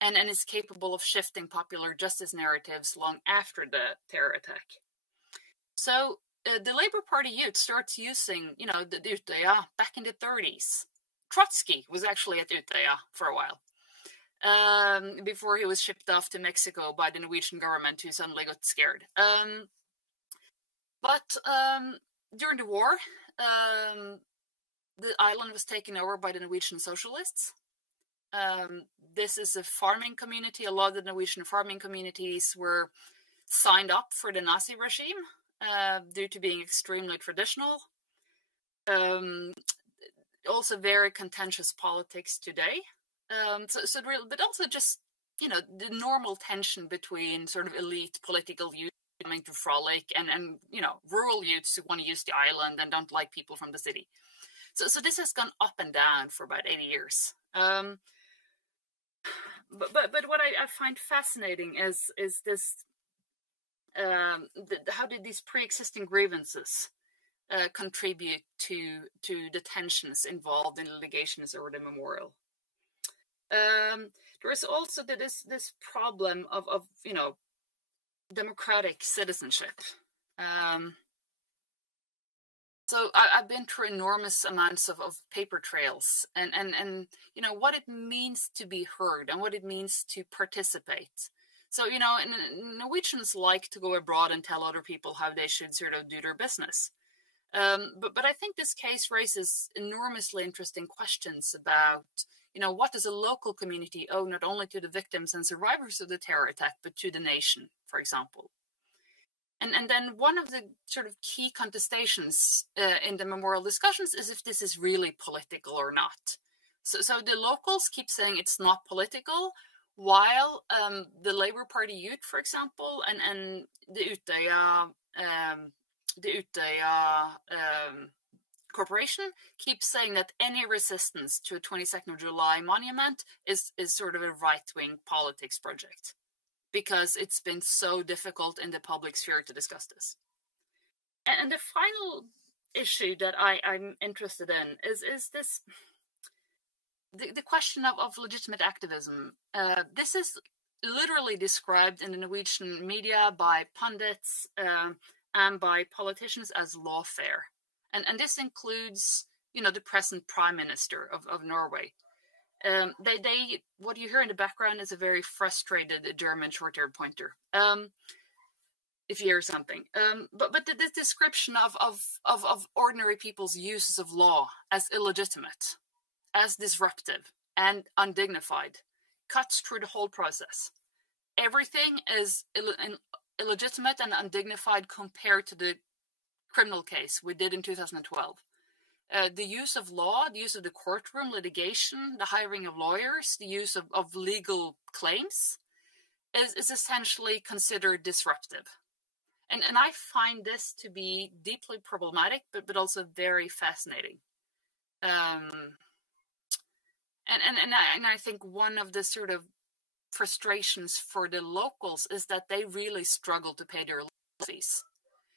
and is capable of shifting popular justice narratives long after the terror attack. So the Labour Party youth starts using, you know, the Utøya back in the 30s. Trotsky was actually at Utøya for a while, before he was shipped off to Mexico by the Norwegian government, who suddenly got scared. But during the war, the island was taken over by the Norwegian socialists. This is a farming community. A lot of the Norwegian farming communities were signed up for the Nazi regime due to being extremely traditional. Also very contentious politics today. But also just, you know, the normal tension between sort of elite political youth coming to frolic and you know, rural youths who want to use the island and don't like people from the city. So this has gone up and down for about 80 years. But what I find fascinating is this, how did these pre-existing grievances contribute to the tensions involved in litigations over the memorial? There is also this problem of you know, democratic citizenship. So I've been through enormous amounts of paper trails and you know, what it means to be heard and what it means to participate. So, you know, Norwegians like to go abroad and tell other people how they should sort of do their business. But I think this case raises enormously interesting questions about, you know, what does a local community owe not only to the victims and survivors of the terror attack, but to the nation, for example. And then one of the sort of key contestations in the memorial discussions is if this is really political or not. So the locals keep saying it's not political, while the Labour Party youth, for example, and the Utøya Corporation keep saying that any resistance to a 22nd of July monument is sort of a right-wing politics project, because it's been so difficult in the public sphere to discuss this. And the final issue that I'm interested in is this, the question of legitimate activism. This is literally described in the Norwegian media by pundits and by politicians as lawfare. And this includes, you know, the present Prime Minister of Norway. What you hear in the background is a very frustrated German short-haired pointer. If you hear something, but the description of ordinary people's uses of law as illegitimate, as disruptive and undignified, cuts through the whole process. Everything is illegitimate and undignified compared to the criminal case we did in 2012. The use of law, the use of the courtroom, litigation, the hiring of lawyers, the use of legal claims is essentially considered disruptive. And I find this to be deeply problematic, but also very fascinating. And I think one of the sort of frustrations for the locals is that they really struggle to pay their legal fees.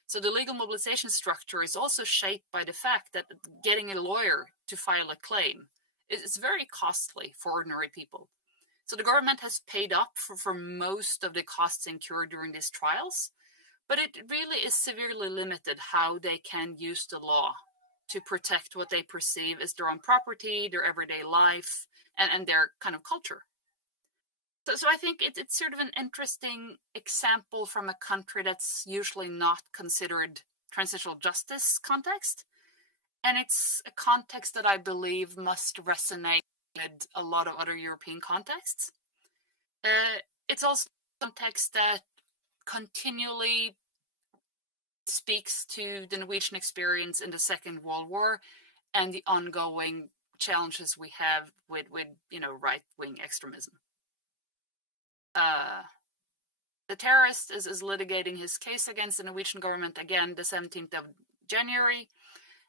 So the legal mobilization structure is also shaped by the fact that getting a lawyer to file a claim is very costly for ordinary people. So the government has paid up for most of the costs incurred during these trials, but it really is severely limited how they can use the law to protect what they perceive as their own property, their everyday life, and their kind of culture. So I think it's sort of an interesting example from a country that's usually not considered transitional justice context. And it's a context that I believe must resonate with a lot of other European contexts. It's also a context that continually speaks to the Norwegian experience in the Second World War and the ongoing challenges we have with right-wing extremism. The terrorist is litigating his case against the Norwegian government again the 17th of January,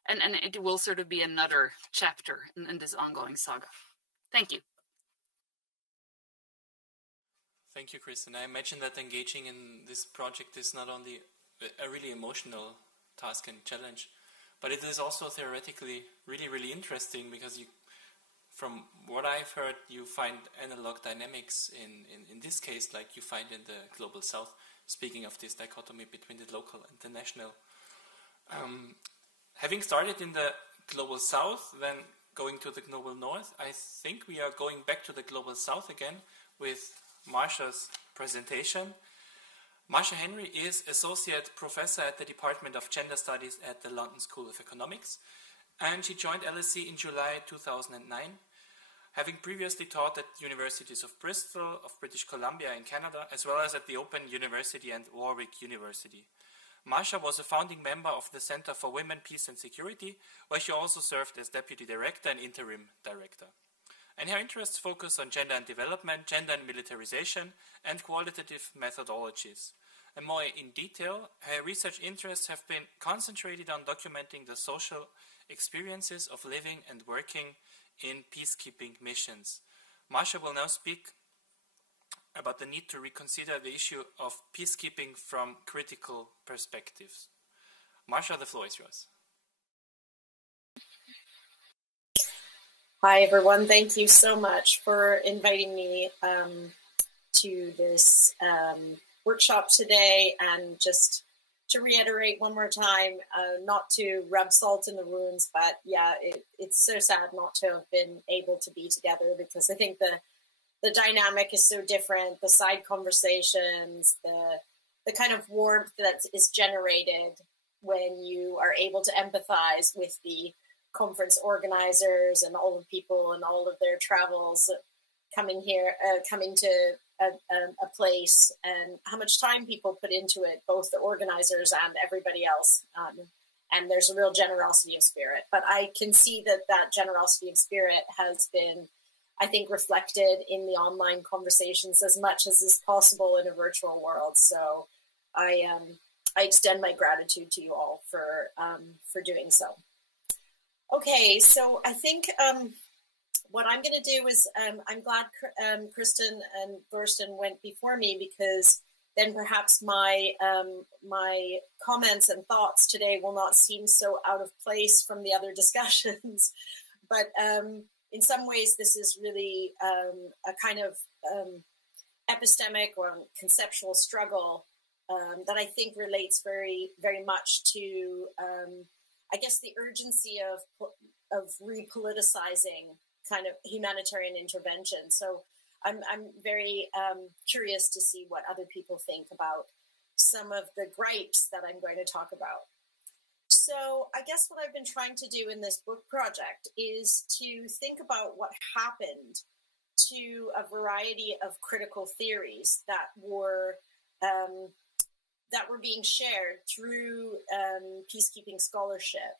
and it will sort of be another chapter in this ongoing saga. Thank you. Thank you, Kristin. I imagine that engaging in this project is not only a really emotional task and challenge, but it is also theoretically really, really interesting, because you, from what I've heard, you find analog dynamics in this case, like you find in the Global South, speaking of this dichotomy between the local and the national. Having started in the Global South, then going to the Global North, I think we are going back to the Global South again with Marsha's presentation. Marsha Henry is Associate Professor at the Department of Gender Studies at the London School of Economics, and she joined LSE in July 2009, having previously taught at universities of Bristol, of British Columbia in Canada, as well as at the Open University and Warwick University. Marsha was a founding member of the Center for Women, Peace and Security, where she also served as Deputy Director and Interim Director. And her interests focus on gender and development, gender and militarization, and qualitative methodologies. And more in detail, her research interests have been concentrated on documenting the social experiences of living and working in peacekeeping missions. Marsha will now speak about the need to reconsider the issue of peacekeeping from critical perspectives. Marsha, the floor is yours. Hi, everyone. Thank you so much for inviting me to this workshop today. And just to reiterate one more time, not to rub salt in the wounds, but yeah, it's so sad not to have been able to be together, because I think the dynamic is so different, the side conversations, the kind of warmth that is generated when you are able to empathize with the conference organizers and all the people and all of their travels coming here, coming to a place, and how much time people put into it, both the organizers and everybody else. And there's a real generosity of spirit. But I can see that generosity of spirit has been, I think, reflected in the online conversations as much as is possible in a virtual world. So I extend my gratitude to you all for doing so. Okay, so I think what I'm going to do is I'm glad Kristin and Thorsten went before me, because then perhaps my my comments and thoughts today will not seem so out of place from the other discussions. But in some ways, this is really a kind of epistemic or conceptual struggle that I think relates very, very much to I guess the urgency of repoliticizing kind of humanitarian intervention. So I'm very curious to see what other people think about some of the gripes that I'm going to talk about. So I guess what I've been trying to do in this book project is to think about what happened to a variety of critical theories that were being shared through peacekeeping scholarship,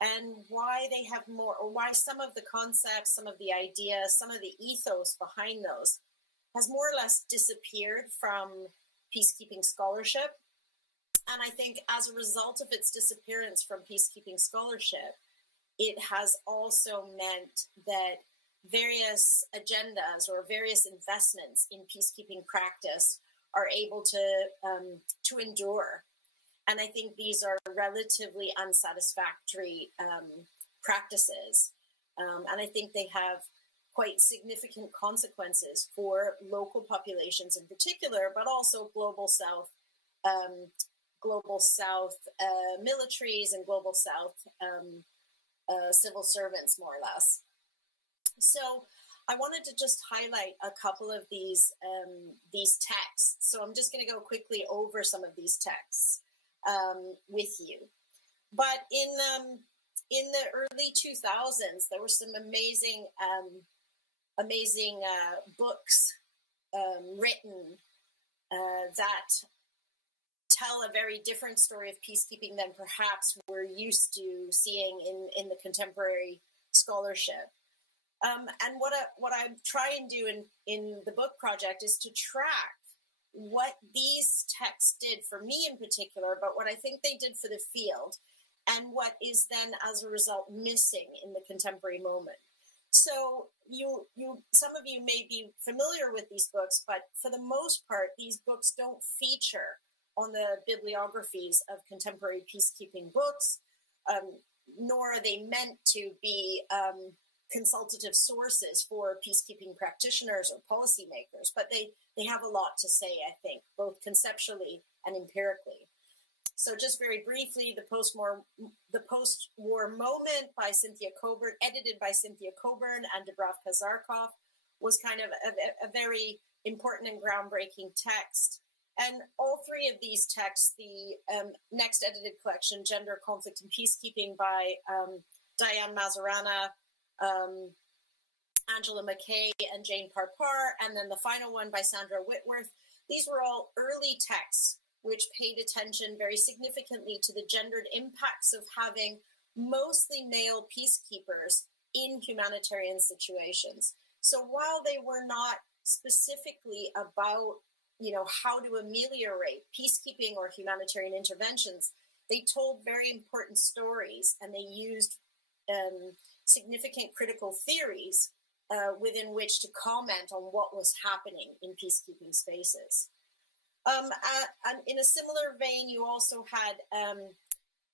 and why they have more, or why some of the concepts, some of the ideas, some of the ethos behind those has more or less disappeared from peacekeeping scholarship. And I think as a result of its disappearance from peacekeeping scholarship, it has also meant that various agendas or various investments in peacekeeping practice are able to endure. And I think these are relatively unsatisfactory practices. And I think they have quite significant consequences for local populations in particular, but also global South militaries and global South civil servants, more or less. So I wanted to just highlight a couple of these texts. So I'm just going to go quickly over some of these texts with you. But in the early 2000s, there were some amazing books written that tell a very different story of peacekeeping than perhaps we're used to seeing in the contemporary scholarship. And what I try and do in the book project is to track what these texts did for me in particular, but what I think they did for the field, and what is then as a result missing in the contemporary moment. So some of you may be familiar with these books, but for the most part, these books don't feature on the bibliographies of contemporary peacekeeping books, nor are they meant to be consultative sources for peacekeeping practitioners or policymakers, but they have a lot to say, I think, both conceptually and empirically. So just very briefly, the post-war moment by Cynthia Coburn, edited by Cynthia Coburn and Dubravka Zarkov, was kind of a very important and groundbreaking text. And all three of these texts, the next edited collection, Gender, Conflict, and Peacekeeping by Diane Mazarana, Angela McKay, and Jane Parpar, and then the final one by Sandra Whitworth, these were all early texts which paid attention very significantly to the gendered impacts of having mostly male peacekeepers in humanitarian situations. So while they were not specifically about, how to ameliorate peacekeeping or humanitarian interventions, they told very important stories, and they used significant critical theories within which to comment on what was happening in peacekeeping spaces. And in a similar vein, you also had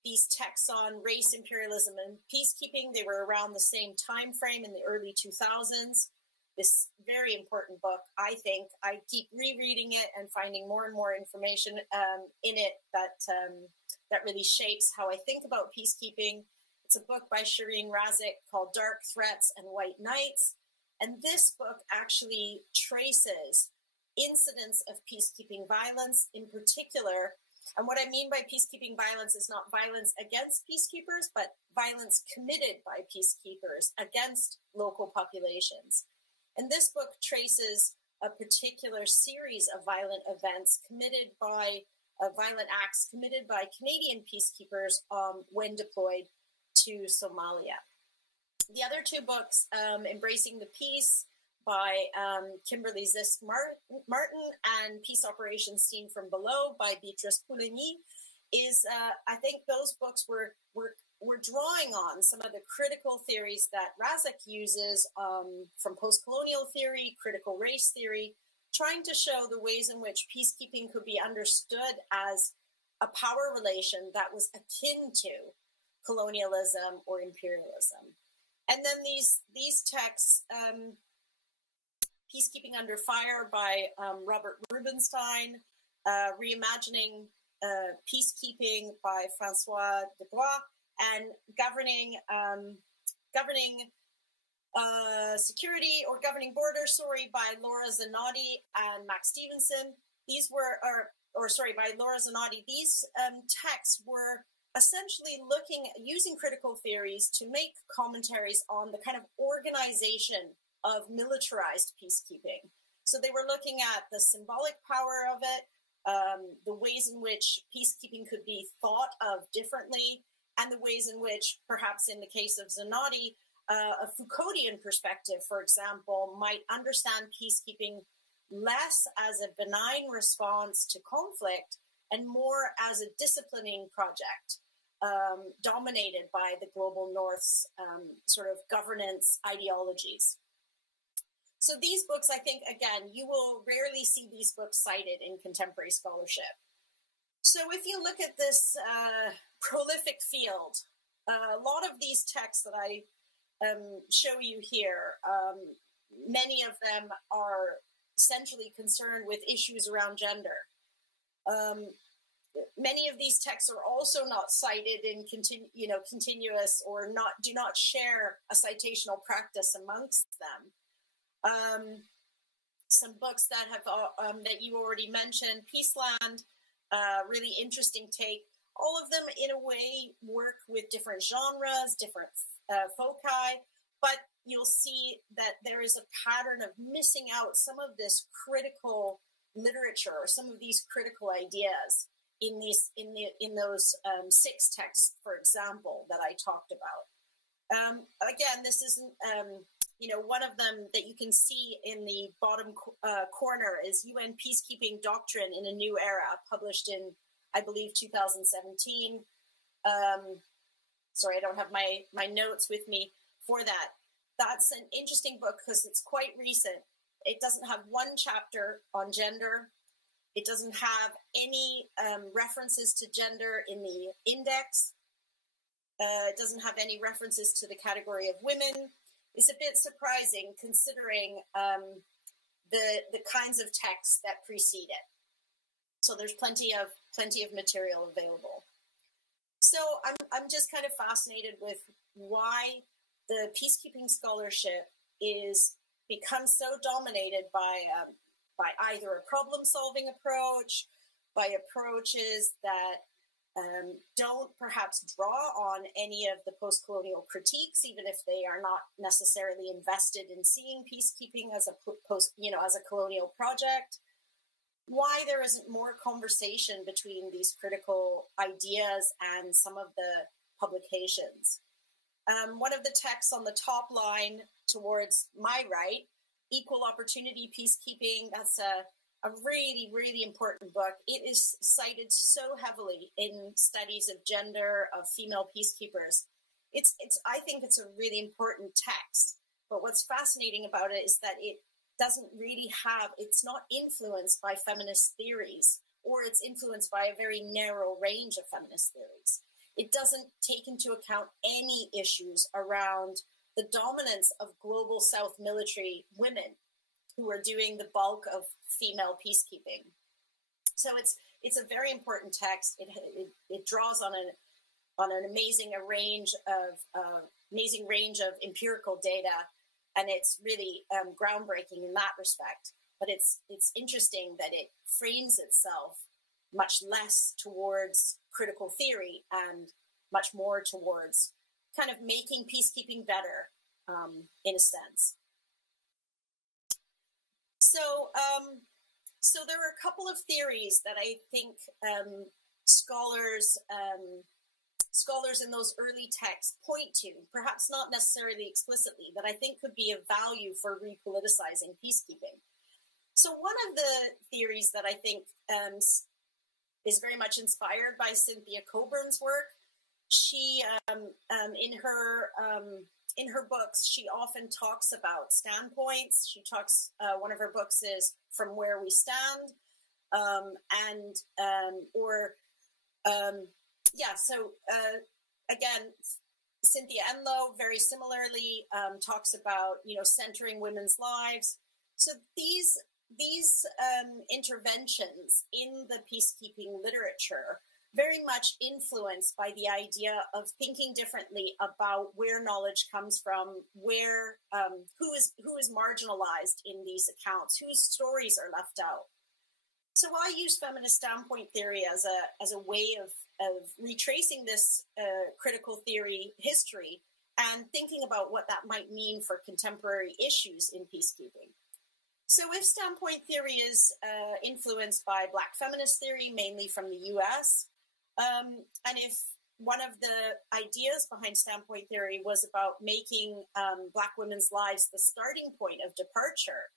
these texts on race, imperialism, and peacekeeping. They were around the same time frame in the early 2000s. This very important book, I think. I keep rereading it and finding more and more information in it that really shapes how I think about peacekeeping. It's a book by Shireen Razik called Dark Threats and White Knights. And this book actually traces incidents of peacekeeping violence in particular. And what I mean by peacekeeping violence is not violence against peacekeepers, but violence committed by peacekeepers against local populations. And this book traces a particular series of violent events committed by violent acts committed by Canadian peacekeepers when deployed to Somalia. The other two books, Embracing the Peace by Kimberly Zisk Martin and Peace Operations Seen from Below by Beatrice Pouligny, is I think those books were drawing on some of the critical theories that Razik uses from post-colonial theory, critical race theory, trying to show the ways in which peacekeeping could be understood as a power relation that was akin to colonialism or imperialism. And then these texts, Peacekeeping Under Fire by Robert Rubenstein, Reimagining Peacekeeping by Francois Dubois, and Governing Security or Governing Borders, by Laura Zanotti and Max Stevenson. These were, by Laura Zanotti. These texts were essentially using critical theories to make commentaries on the kind of organization of militarized peacekeeping. So they were looking at the symbolic power of it, the ways in which peacekeeping could be thought of differently, and the ways in which, perhaps in the case of Zanotti, a Foucauldian perspective, for example, might understand peacekeeping less as a benign response to conflict and more as a disciplining project, dominated by the global North's sort of governance ideologies. So these books, I think, again, you will rarely see these books cited in contemporary scholarship. So if you look at this prolific field, a lot of these texts that I show you here, many of them are essentially concerned with issues around gender. many of these texts are also not cited in continuous or do not share a citational practice amongst them. Some books that have that you already mentioned, Peaceland, really interesting take. All of them, in a way, work with different genres, different foci, but you'll see that there is a pattern of missing out some of this critical literature or some of these critical ideas in those 6 texts, for example, that I talked about. Again, this isn't, one of them that you can see in the bottom corner is UN Peacekeeping Doctrine in a New Era, published in, I believe, 2017. Sorry, I don't have my notes with me for that. That's an interesting book because it's quite recent. It doesn't have one chapter on gender. It doesn't have any references to gender in the index. It doesn't have any references to the category of women. It's a bit surprising considering the kinds of texts that precede it. So there's plenty of material available. So I'm just kind of fascinated with why the peacekeeping scholarship becomes so dominated by either a problem-solving approach, by approaches that don't perhaps draw on any of the post-colonial critiques, even if they are not necessarily invested in seeing peacekeeping as a colonial project. Why there isn't more conversation between these critical ideas and some of the publications. One of the texts on the top line towards my right, Equal Opportunity Peacekeeping, that's a really, really important book. It is cited so heavily in studies of gender, of female peacekeepers. I think it's a really important text. But what's fascinating about it is that it doesn't really it's not influenced by feminist theories, or it's influenced by a very narrow range of feminist theories. It doesn't take into account any issues around the dominance of global South military women who are doing the bulk of female peacekeeping. So it's a very important text. It draws on an amazing range of empirical data, and it's really groundbreaking in that respect. But it's interesting that it frames itself much less towards critical theory and much more towards kind of making peacekeeping better, in a sense. So there are a couple of theories that I think scholars in those early texts point to, perhaps not necessarily explicitly, that I think could be of value for repoliticizing peacekeeping. So one of the theories that I think is very much inspired by Cynthia Coburn's work. She, in her books, she often talks about standpoints. She talks, one of her books is From Where We Stand, again, Cynthia Enlow very similarly talks about, centering women's lives. So these interventions in the peacekeeping literature very much influenced by the idea of thinking differently about where knowledge comes from, where who is marginalized in these accounts, whose stories are left out. So I use feminist standpoint theory as a way of retracing this critical theory history and thinking about what that might mean for contemporary issues in peacekeeping. So if standpoint theory is influenced by Black feminist theory, mainly from the US, and if one of the ideas behind standpoint theory was about making Black women's lives the starting point of departure,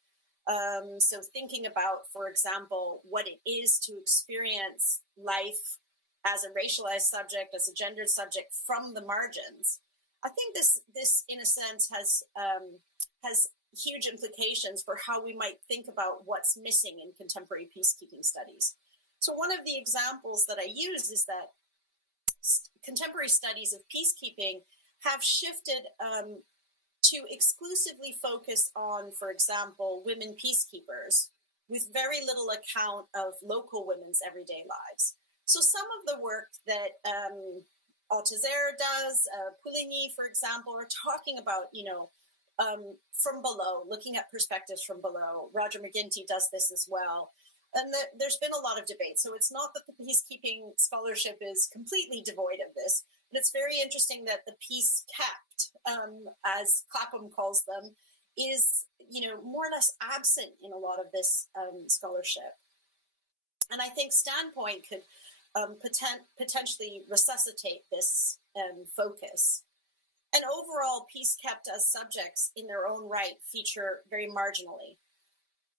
so thinking about, for example, what it is to experience life as a racialized subject, as a gendered subject from the margins, I think this in a sense has huge implications for how we might think about what's missing in contemporary peacekeeping studies. So one of the examples that I use is that contemporary studies of peacekeeping have shifted to exclusively focus on, for example, women peacekeepers with very little account of local women's everyday lives. So some of the work that Althusser does, Pouligny, for example, are talking about, from below, looking at perspectives from below. Roger McGinty does this as well. And there's been a lot of debate. So it's not that the peacekeeping scholarship is completely devoid of this, but it's very interesting that the peace kept, as Clapham calls them, is, more or less absent in a lot of this scholarship. And I think Standpoint could potentially resuscitate this focus. And overall, peace kept as subjects in their own right feature very marginally.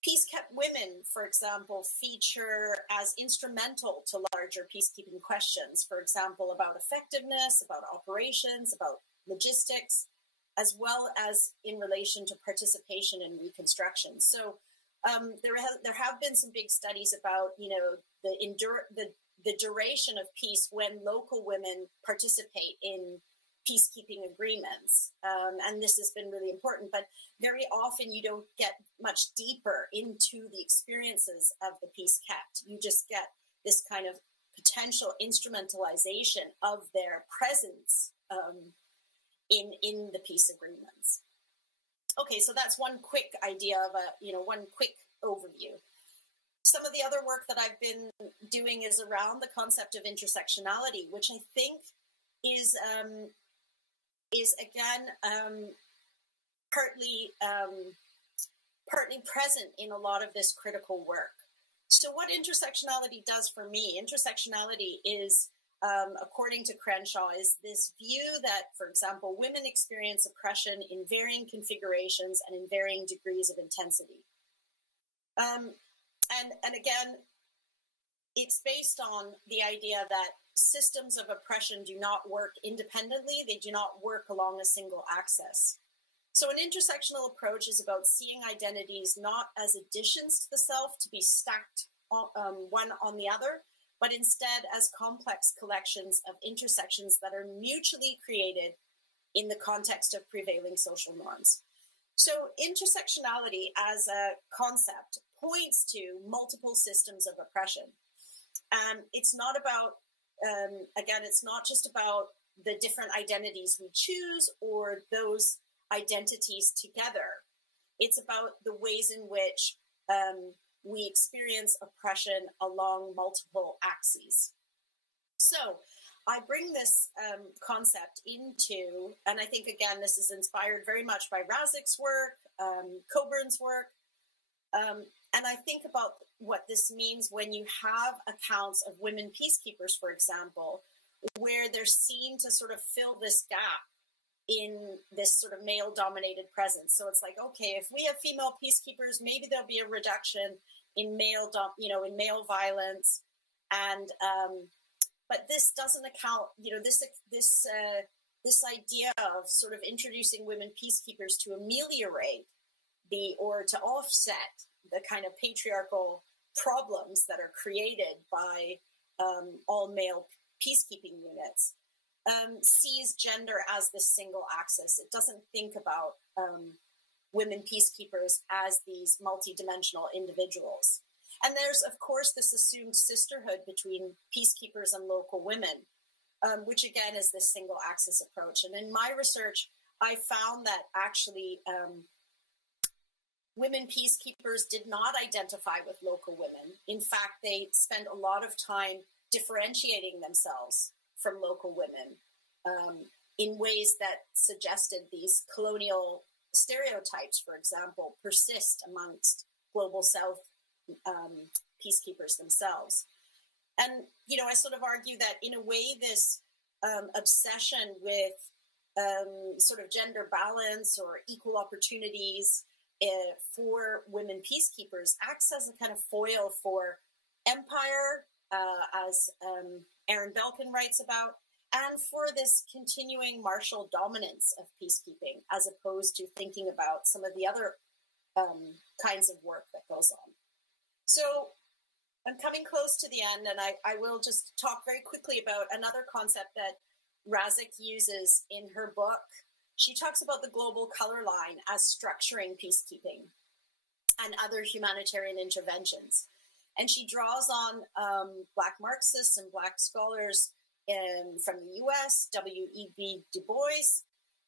Peace kept women, for example, feature as instrumental to larger peacekeeping questions, for example, about effectiveness, about operations, about logistics, as well as in relation to participation in reconstruction. So there have been some big studies about, the duration of peace when local women participate in peacekeeping agreements. And this has been really important, but very often you don't get much deeper into the experiences of the peace kept. You just get this kind of potential instrumentalization of their presence in the peace agreements. Okay, so that's one quick idea of one quick overview. Some of the other work that I've been doing is around the concept of intersectionality, which I think is again partly present in a lot of this critical work. So what intersectionality does for me, intersectionality is, according to Crenshaw, is this view that, for example, women experience oppression in varying configurations and in varying degrees of intensity. And again, it's based on the idea that systems of oppression do not work independently. They do not work along a single axis. So an intersectional approach is about seeing identities not as additions to the self to be stacked one on the other, but instead as complex collections of intersections that are mutually created in the context of prevailing social norms. So intersectionality as a concept points to multiple systems of oppression. It's not about, again, it's not just about the different identities we choose or those identities together. It's about the ways in which we experience oppression along multiple axes. So I bring this concept into, and I think, again, this is inspired very much by Razek's work, Coburn's work, and I think about what this means when you have accounts of women peacekeepers, for example, where they're seen to sort of fill this gap in this sort of male-dominated presence. So it's like, okay, if we have female peacekeepers, maybe there'll be a reduction in male violence, and but this doesn't account, this idea of sort of introducing women peacekeepers to ameliorate or to offset the kind of patriarchal problems that are created by all male peacekeeping units, sees gender as this single axis. It doesn't think about women peacekeepers as these multidimensional individuals. And there's, of course, this assumed sisterhood between peacekeepers and local women, which again is this single axis approach. And in my research, I found that actually women peacekeepers did not identify with local women. In fact, they spent a lot of time differentiating themselves from local women in ways that suggested these colonial stereotypes, for example, persist amongst Global South peacekeepers themselves. And, I sort of argue that in a way, this obsession with sort of gender balance or equal opportunities for women peacekeepers acts as a kind of foil for empire, as Aaron Belkin writes about, and for this continuing martial dominance of peacekeeping, as opposed to thinking about some of the other kinds of work that goes on. So I'm coming close to the end, and I will just talk very quickly about another concept that Razek uses in her book. She talks about the global color line as structuring peacekeeping and other humanitarian interventions. And she draws on Black Marxists and Black scholars from the US, W.E.B. Du Bois,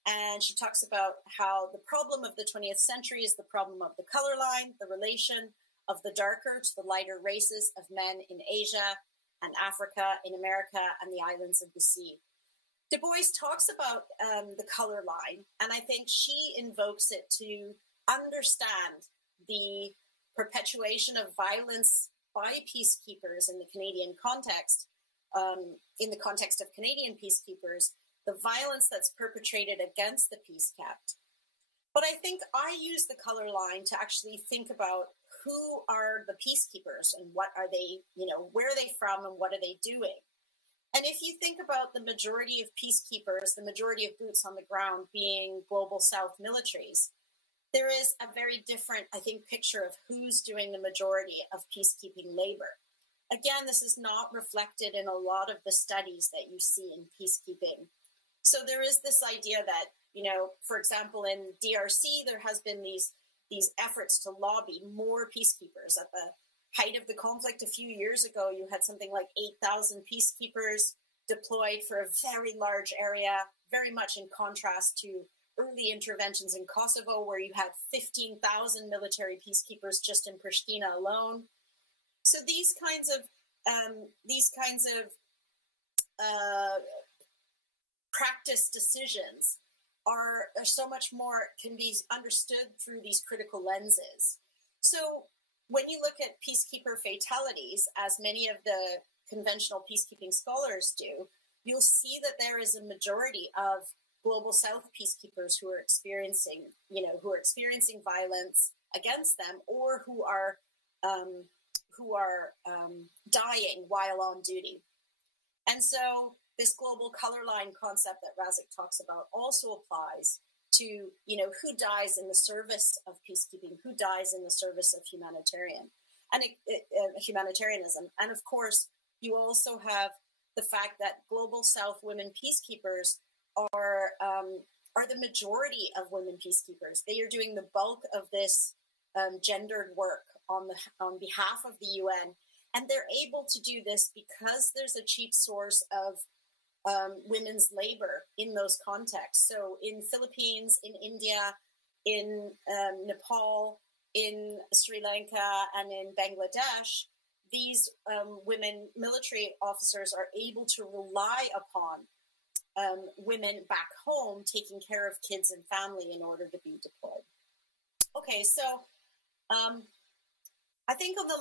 and she talks about how the problem of the 20th century is the problem of the color line, the relation of the darker to the lighter races of men in Asia and Africa, in America, and the islands of the sea. Du Bois talks about the color line, and I think she invokes it to understand the perpetuation of violence by peacekeepers in the Canadian context, in the context of Canadian peacekeepers, the violence that's perpetrated against the peace kept. But I think I use the color line to actually think about who are the peacekeepers and what are they, where are they from and what are they doing? And if you think about the majority of peacekeepers, the majority of boots on the ground being Global South militaries, there is a very different, I think, picture of who's doing the majority of peacekeeping labor. Again, this is not reflected in a lot of the studies that you see in peacekeeping. So there is this idea that, for example, in DRC, there has been these efforts to lobby more peacekeepers. At the height of the conflict a few years ago, you had something like 8,000 peacekeepers deployed for a very large area, very much in contrast to early interventions in Kosovo, where you had 15,000 military peacekeepers just in Pristina alone. So these kinds of practice decisions are so much more, can be understood through these critical lenses. So when you look at peacekeeper fatalities, as many of the conventional peacekeeping scholars do, you'll see that there is a majority of Global South peacekeepers who are experiencing violence against them, or who are dying while on duty. And so this global color line concept that Razek talks about also applies to, who dies in the service of peacekeeping, who dies in the service of humanitarianism. And of course, you also have the fact that Global South women peacekeepers are the majority of women peacekeepers. They are doing the bulk of this gendered work on behalf of the UN, and they're able to do this because there's a cheap source of women's labor in those contexts. So in Philippines, in India, in Nepal, in Sri Lanka, and in Bangladesh, these women military officers are able to rely upon women back home taking care of kids and family in order to be deployed. Okay, so I think on the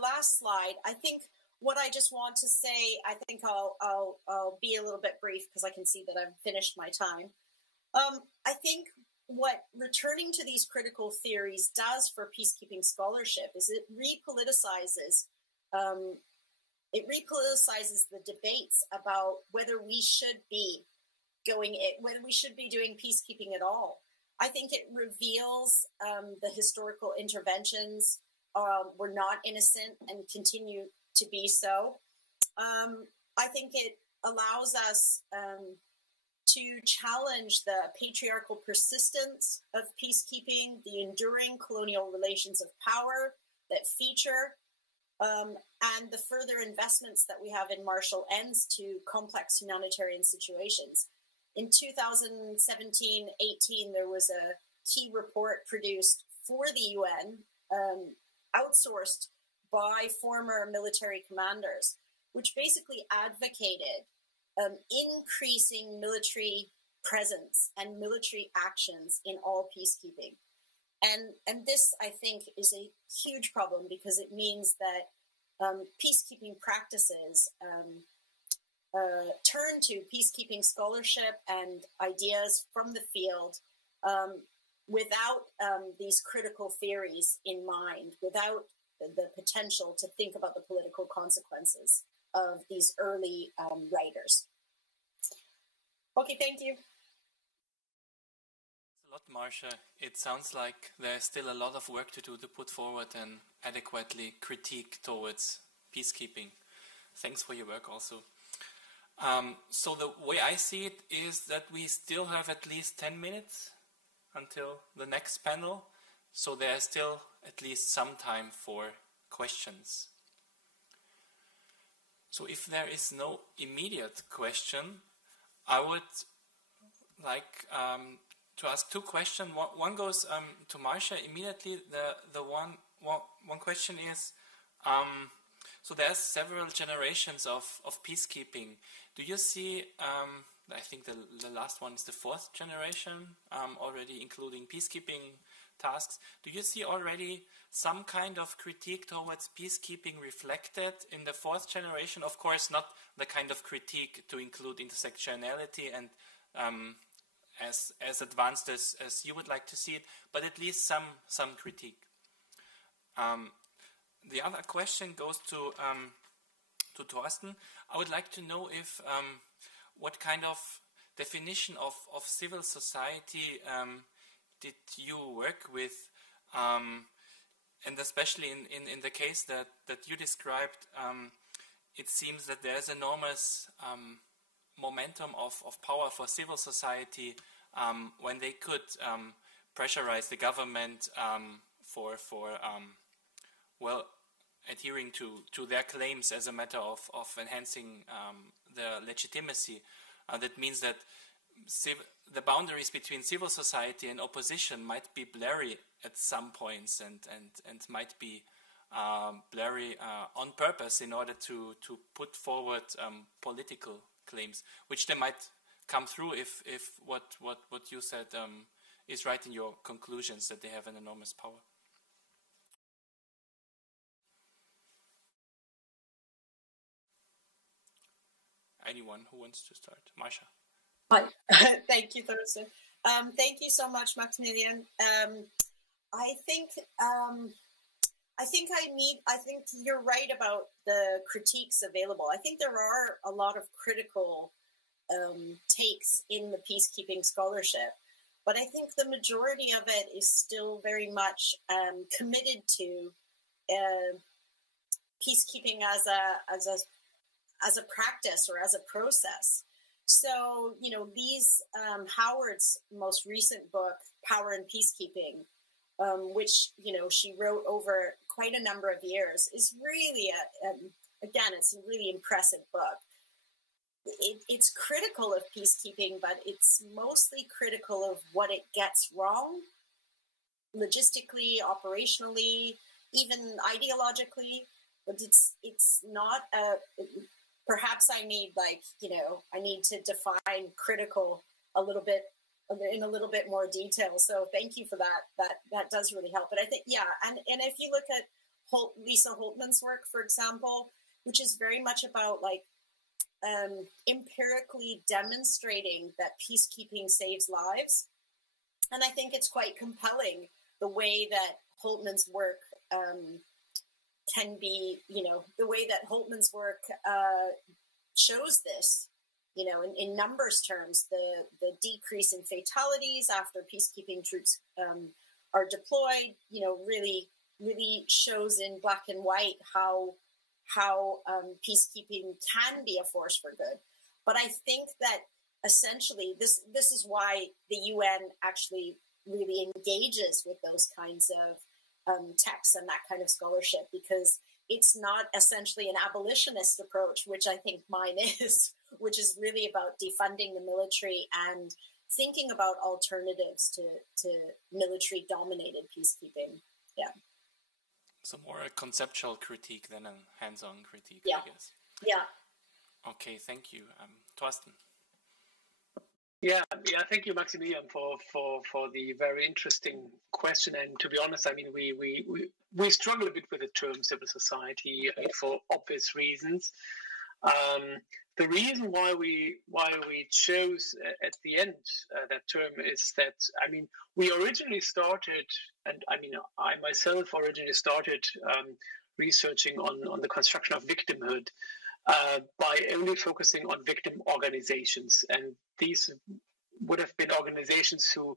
last slide, I think what I just want to say, I think I'll be a little bit brief because I can see that I've finished my time. I think what returning to these critical theories does for peacekeeping scholarship is it repoliticizes the debates about whether we should be doing peacekeeping at all. I think it reveals the historical interventions were not innocent and continue to be so. I think it allows us to challenge the patriarchal persistence of peacekeeping, the enduring colonial relations of power that feature, and the further investments that we have in martial ends to complex humanitarian situations. In 2017-18, there was a key report produced for the UN, outsourced by former military commanders, which basically advocated increasing military presence and military actions in all peacekeeping. And this, I think, is a huge problem because it means that peacekeeping practices turn to peacekeeping scholarship and ideas from the field without these critical theories in mind, without the potential to think about the political consequences of these early writers. Okay, thank you. Thanks a lot, Marsha. It sounds like there's still a lot of work to do to put forward an adequately critique towards peacekeeping. Thanks for your work also. So the way I see it is that we still have at least 10 minutes until the next panel. So there's still at least some time for questions. So if there is no immediate question, I would like to ask two questions. One goes to Marsha immediately. The one question is, so there's several generations of peacekeeping. Do you see, I think the last one is the fourth generation, already including peacekeeping tasks. Do you see already some kind of critique towards peacekeeping reflected in the fourth generation? Of course, not the kind of critique to include intersectionality and as advanced as you would like to see it, but at least some critique. The other question goes to Thorsten. I would like to know if what kind of definition of civil society did you work with, and especially in the case that you described, it seems that there's enormous momentum of power for civil society when they could pressurize the government for adhering to their claims as a matter of enhancing the legitimacy. That means that the boundaries between civil society and opposition might be blurry at some points and might be blurry on purpose in order to put forward political claims, which they might come through if what you said is right in your conclusions, that they have an enormous power. Anyone who wants to start? Marsha. Hi. Thank you, Thorsten. Thank you so much, Maximilian. I think you're right about the critiques available. I think there are a lot of critical takes in the peacekeeping scholarship, but I think the majority of it is still very much committed to peacekeeping as a practice or as a process. So, these Howard's most recent book, Power and Peacekeeping, which, she wrote over quite a number of years, is really, again, it's a really impressive book. It's critical of peacekeeping, but it's mostly critical of what it gets wrong, logistically, operationally, even ideologically. But it's not perhaps I need I need to define critical in a little bit more detail. So thank you for that. That does really help. But I think, and if you look at Lisa Holtman's work, for example, which is very much about empirically demonstrating that peacekeeping saves lives. And I think it's quite compelling the way that Holtman's work can be, the way that Holtman's work shows this, in numbers terms, the decrease in fatalities after peacekeeping troops are deployed, really shows in black and white how peacekeeping can be a force for good. But I think that essentially this is why the UN actually really engages with those kinds of texts and that kind of scholarship, because it's not essentially an abolitionist approach, which I think mine is, which is really about defunding the military and thinking about alternatives to military-dominated peacekeeping. Yeah. So more a conceptual critique than a hands-on critique, I guess. Yeah. Okay, thank you. Thorsten. Yeah, thank you, Maximilian, for the very interesting question. And to be honest, I mean, we struggle a bit with the term civil society for obvious reasons. The reason why we chose at the end that term is that, I mean, we originally started, and I mean, I myself originally started researching on the construction of victimhood by only focusing on victim organizations. And these would have been organizations who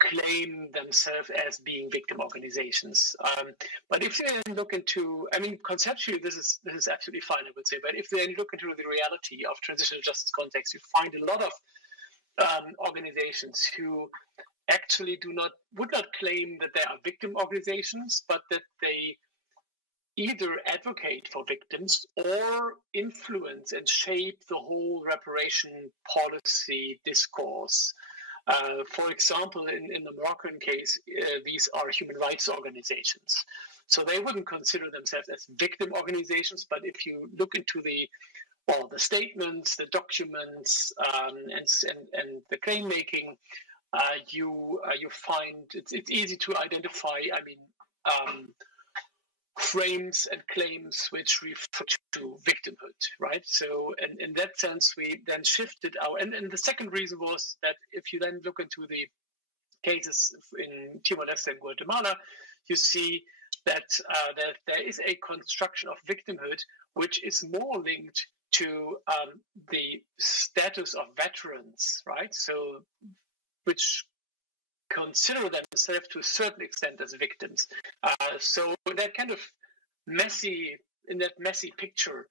claim themselves as being victim organizations. But if you then look into, I mean, conceptually, this is absolutely fine, I would say. But if you then look into the reality of transitional justice context, you find a lot of organizations who actually would not claim that they are victim organizations, but that they either advocate for victims or influence and shape the whole reparation policy discourse. For example, in the Moroccan case, these are human rights organizations. So they wouldn't consider themselves as victim organizations, but if you look into the statements, the documents, and the claim making, you find it's easy to identify. Frames and claims which refer to victimhood, right? So, in that sense, we then shifted our. And the second reason was that if you then look into the cases in Timor-Leste and Guatemala, you see that there is a construction of victimhood which is more linked to the status of veterans, right? So, which consider themselves to a certain extent as victims. So that kind of messy picture,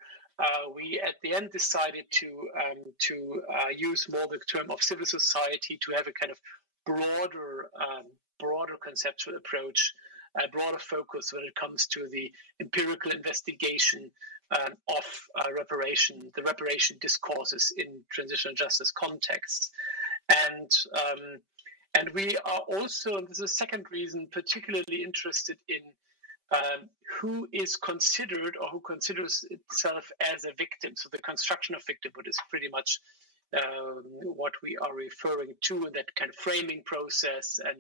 we at the end decided to use more the term of civil society to have a kind of broader conceptual approach, a broader focus when it comes to the empirical investigation of reparation, the reparation discourses in transitional justice contexts. And we are also, and this is a second reason, particularly interested in who is considered or who considers itself as a victim. So the construction of victimhood is pretty much what we are referring to in that kind of framing process. And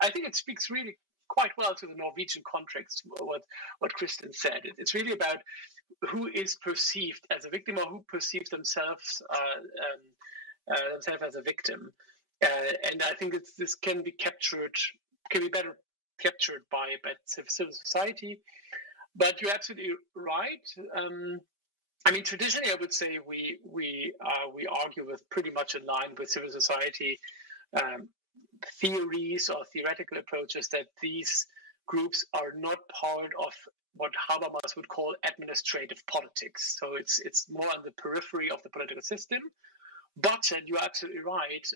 I think it speaks really quite well to the Norwegian context, what Kristin said. It's really about who is perceived as a victim or who perceives themselves as a victim. And I think this can be better captured by civil society. But you're absolutely right. Traditionally, I would say we argue with pretty much in line with civil society theories or theoretical approaches that these groups are not part of what Habermas would call administrative politics. So it's more on the periphery of the political system. But, and you're absolutely right,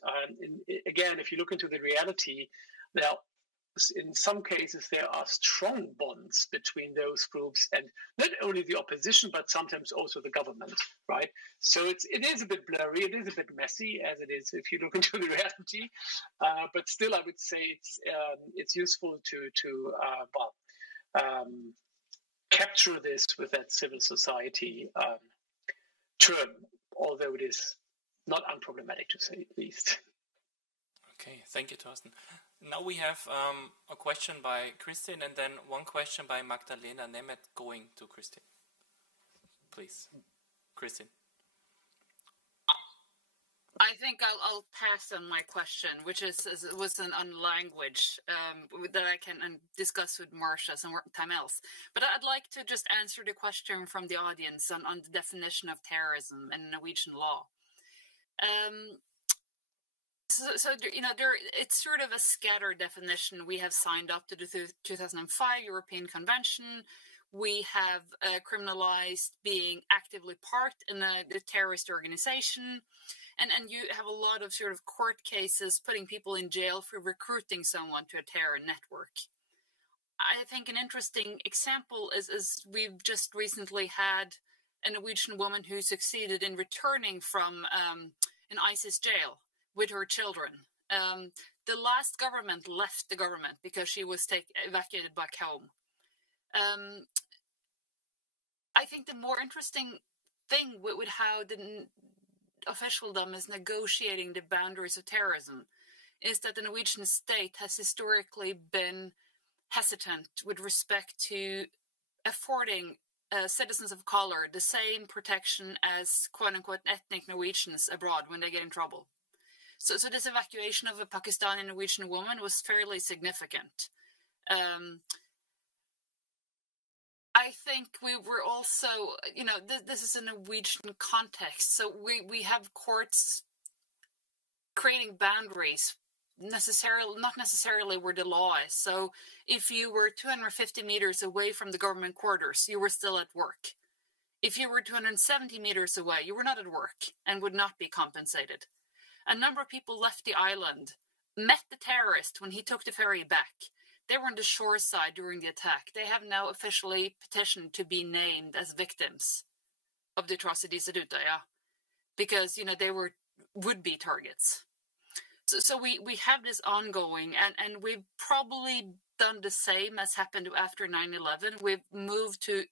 again, if you look into the reality, in some cases there are strong bonds between those groups and not only the opposition, but sometimes also the government, right? So it is a bit blurry, it is a bit messy, as it is if you look into the reality. But still, I would say it's useful to capture this with that civil society term, although it is not unproblematic to say at least. Okay, thank you, Thorsten. Now we have a question by Kristin and then one question by Magdalena Nemeth going to Kristin. Please, Kristin. I think I'll pass on my question, which was on language that I can discuss with Marsha sometime else. But I'd like to just answer the question from the audience on the definition of terrorism in Norwegian law. It's sort of a scattered definition. We have signed up to the 2005 European Convention. We have criminalized being actively part in the terrorist organization. And you have a lot of sort of court cases putting people in jail for recruiting someone to a terror network. I think an interesting example is we've just recently had a Norwegian woman who succeeded in returning from an ISIS jail with her children. The last government left the government because she was evacuated back home. I think the more interesting thing with how the officialdom is negotiating the boundaries of terrorism is that the Norwegian state has historically been hesitant with respect to affording citizens of color the same protection as quote-unquote ethnic Norwegians abroad when they get in trouble. So this evacuation of a Pakistani Norwegian woman was fairly significant. I think we were also, this is a Norwegian context, so we have courts creating boundaries not necessarily where the law is. So if you were 250 meters away from the government quarters, you were still at work. If you were 270 meters away, you were not at work and would not be compensated. A number of people left the island, met the terrorist when he took the ferry back. they were on the shore side during the attack. They have now officially petitioned to be named as victims of the atrocities at Utøya, because, you know, they were would-be targets. So we have this ongoing, and we've probably done the same as happened after 9/11. We've moved to,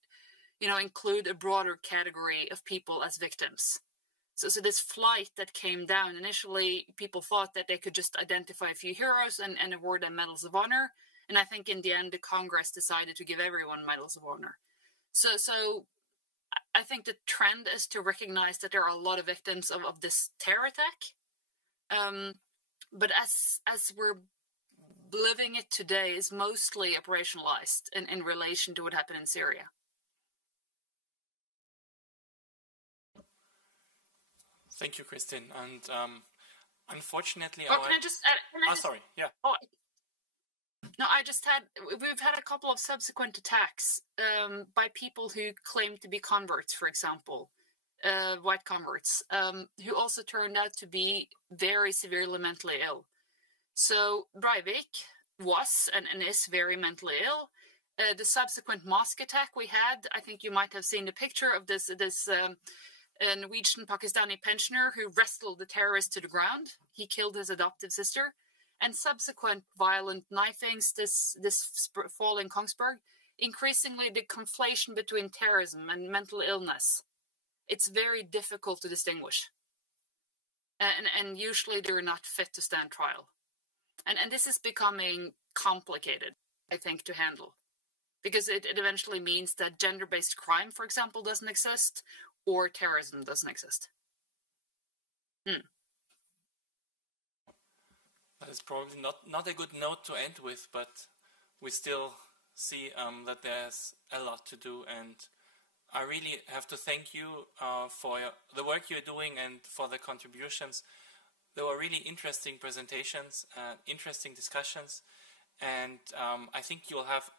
you know, include a broader category of people as victims. So this flight that came down, initially people thought that they could just identify a few heroes and award them medals of honor. And I think in the end, the Congress decided to give everyone medals of honor. So I think the trend is to recognize that there are a lot of victims of this terror attack. But as we're living it today, is mostly operationalized in relation to what happened in Syria. Thank you, Kristin. And unfortunately, can I just add? Sorry, yeah. No, we've had a couple of subsequent attacks by people who claim to be converts, for example, white converts, who also turned out to be very severely mentally ill. So Breivik was and is very mentally ill. The subsequent mosque attack we had, I think you might have seen the picture of this Norwegian Pakistani pensioner who wrestled the terrorist to the ground. He killed his adoptive sister. And subsequent violent knifings, this fall in Kongsberg, increasingly the conflation between terrorism and mental illness. It's very difficult to distinguish. And usually they're not fit to stand trial. And this is becoming complicated, I think, to handle. Because it eventually means that gender-based crime, for example, doesn't exist, or terrorism doesn't exist. That is probably not a good note to end with, but we still see that there's a lot to do, and I really have to thank you for the work you're doing and for the contributions. There were really interesting presentations, interesting discussions, and I think you'll have,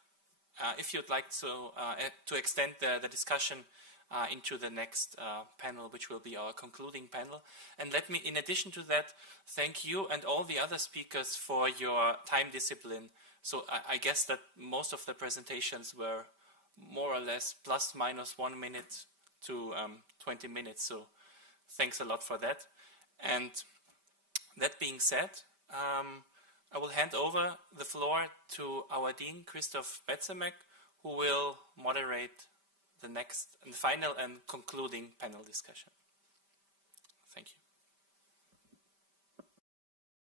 if you'd like to extend the discussion into the next panel, which will be our concluding panel. And let me, in addition to that, thank you and all the other speakers for your time discipline. So I guess that most of the presentations were more or less plus minus 1 minute to 20 minutes. So thanks a lot for that. And that being said, I will hand over the floor to our Dean, Christoph Betzemek, who will moderate the next and final and concluding panel discussion.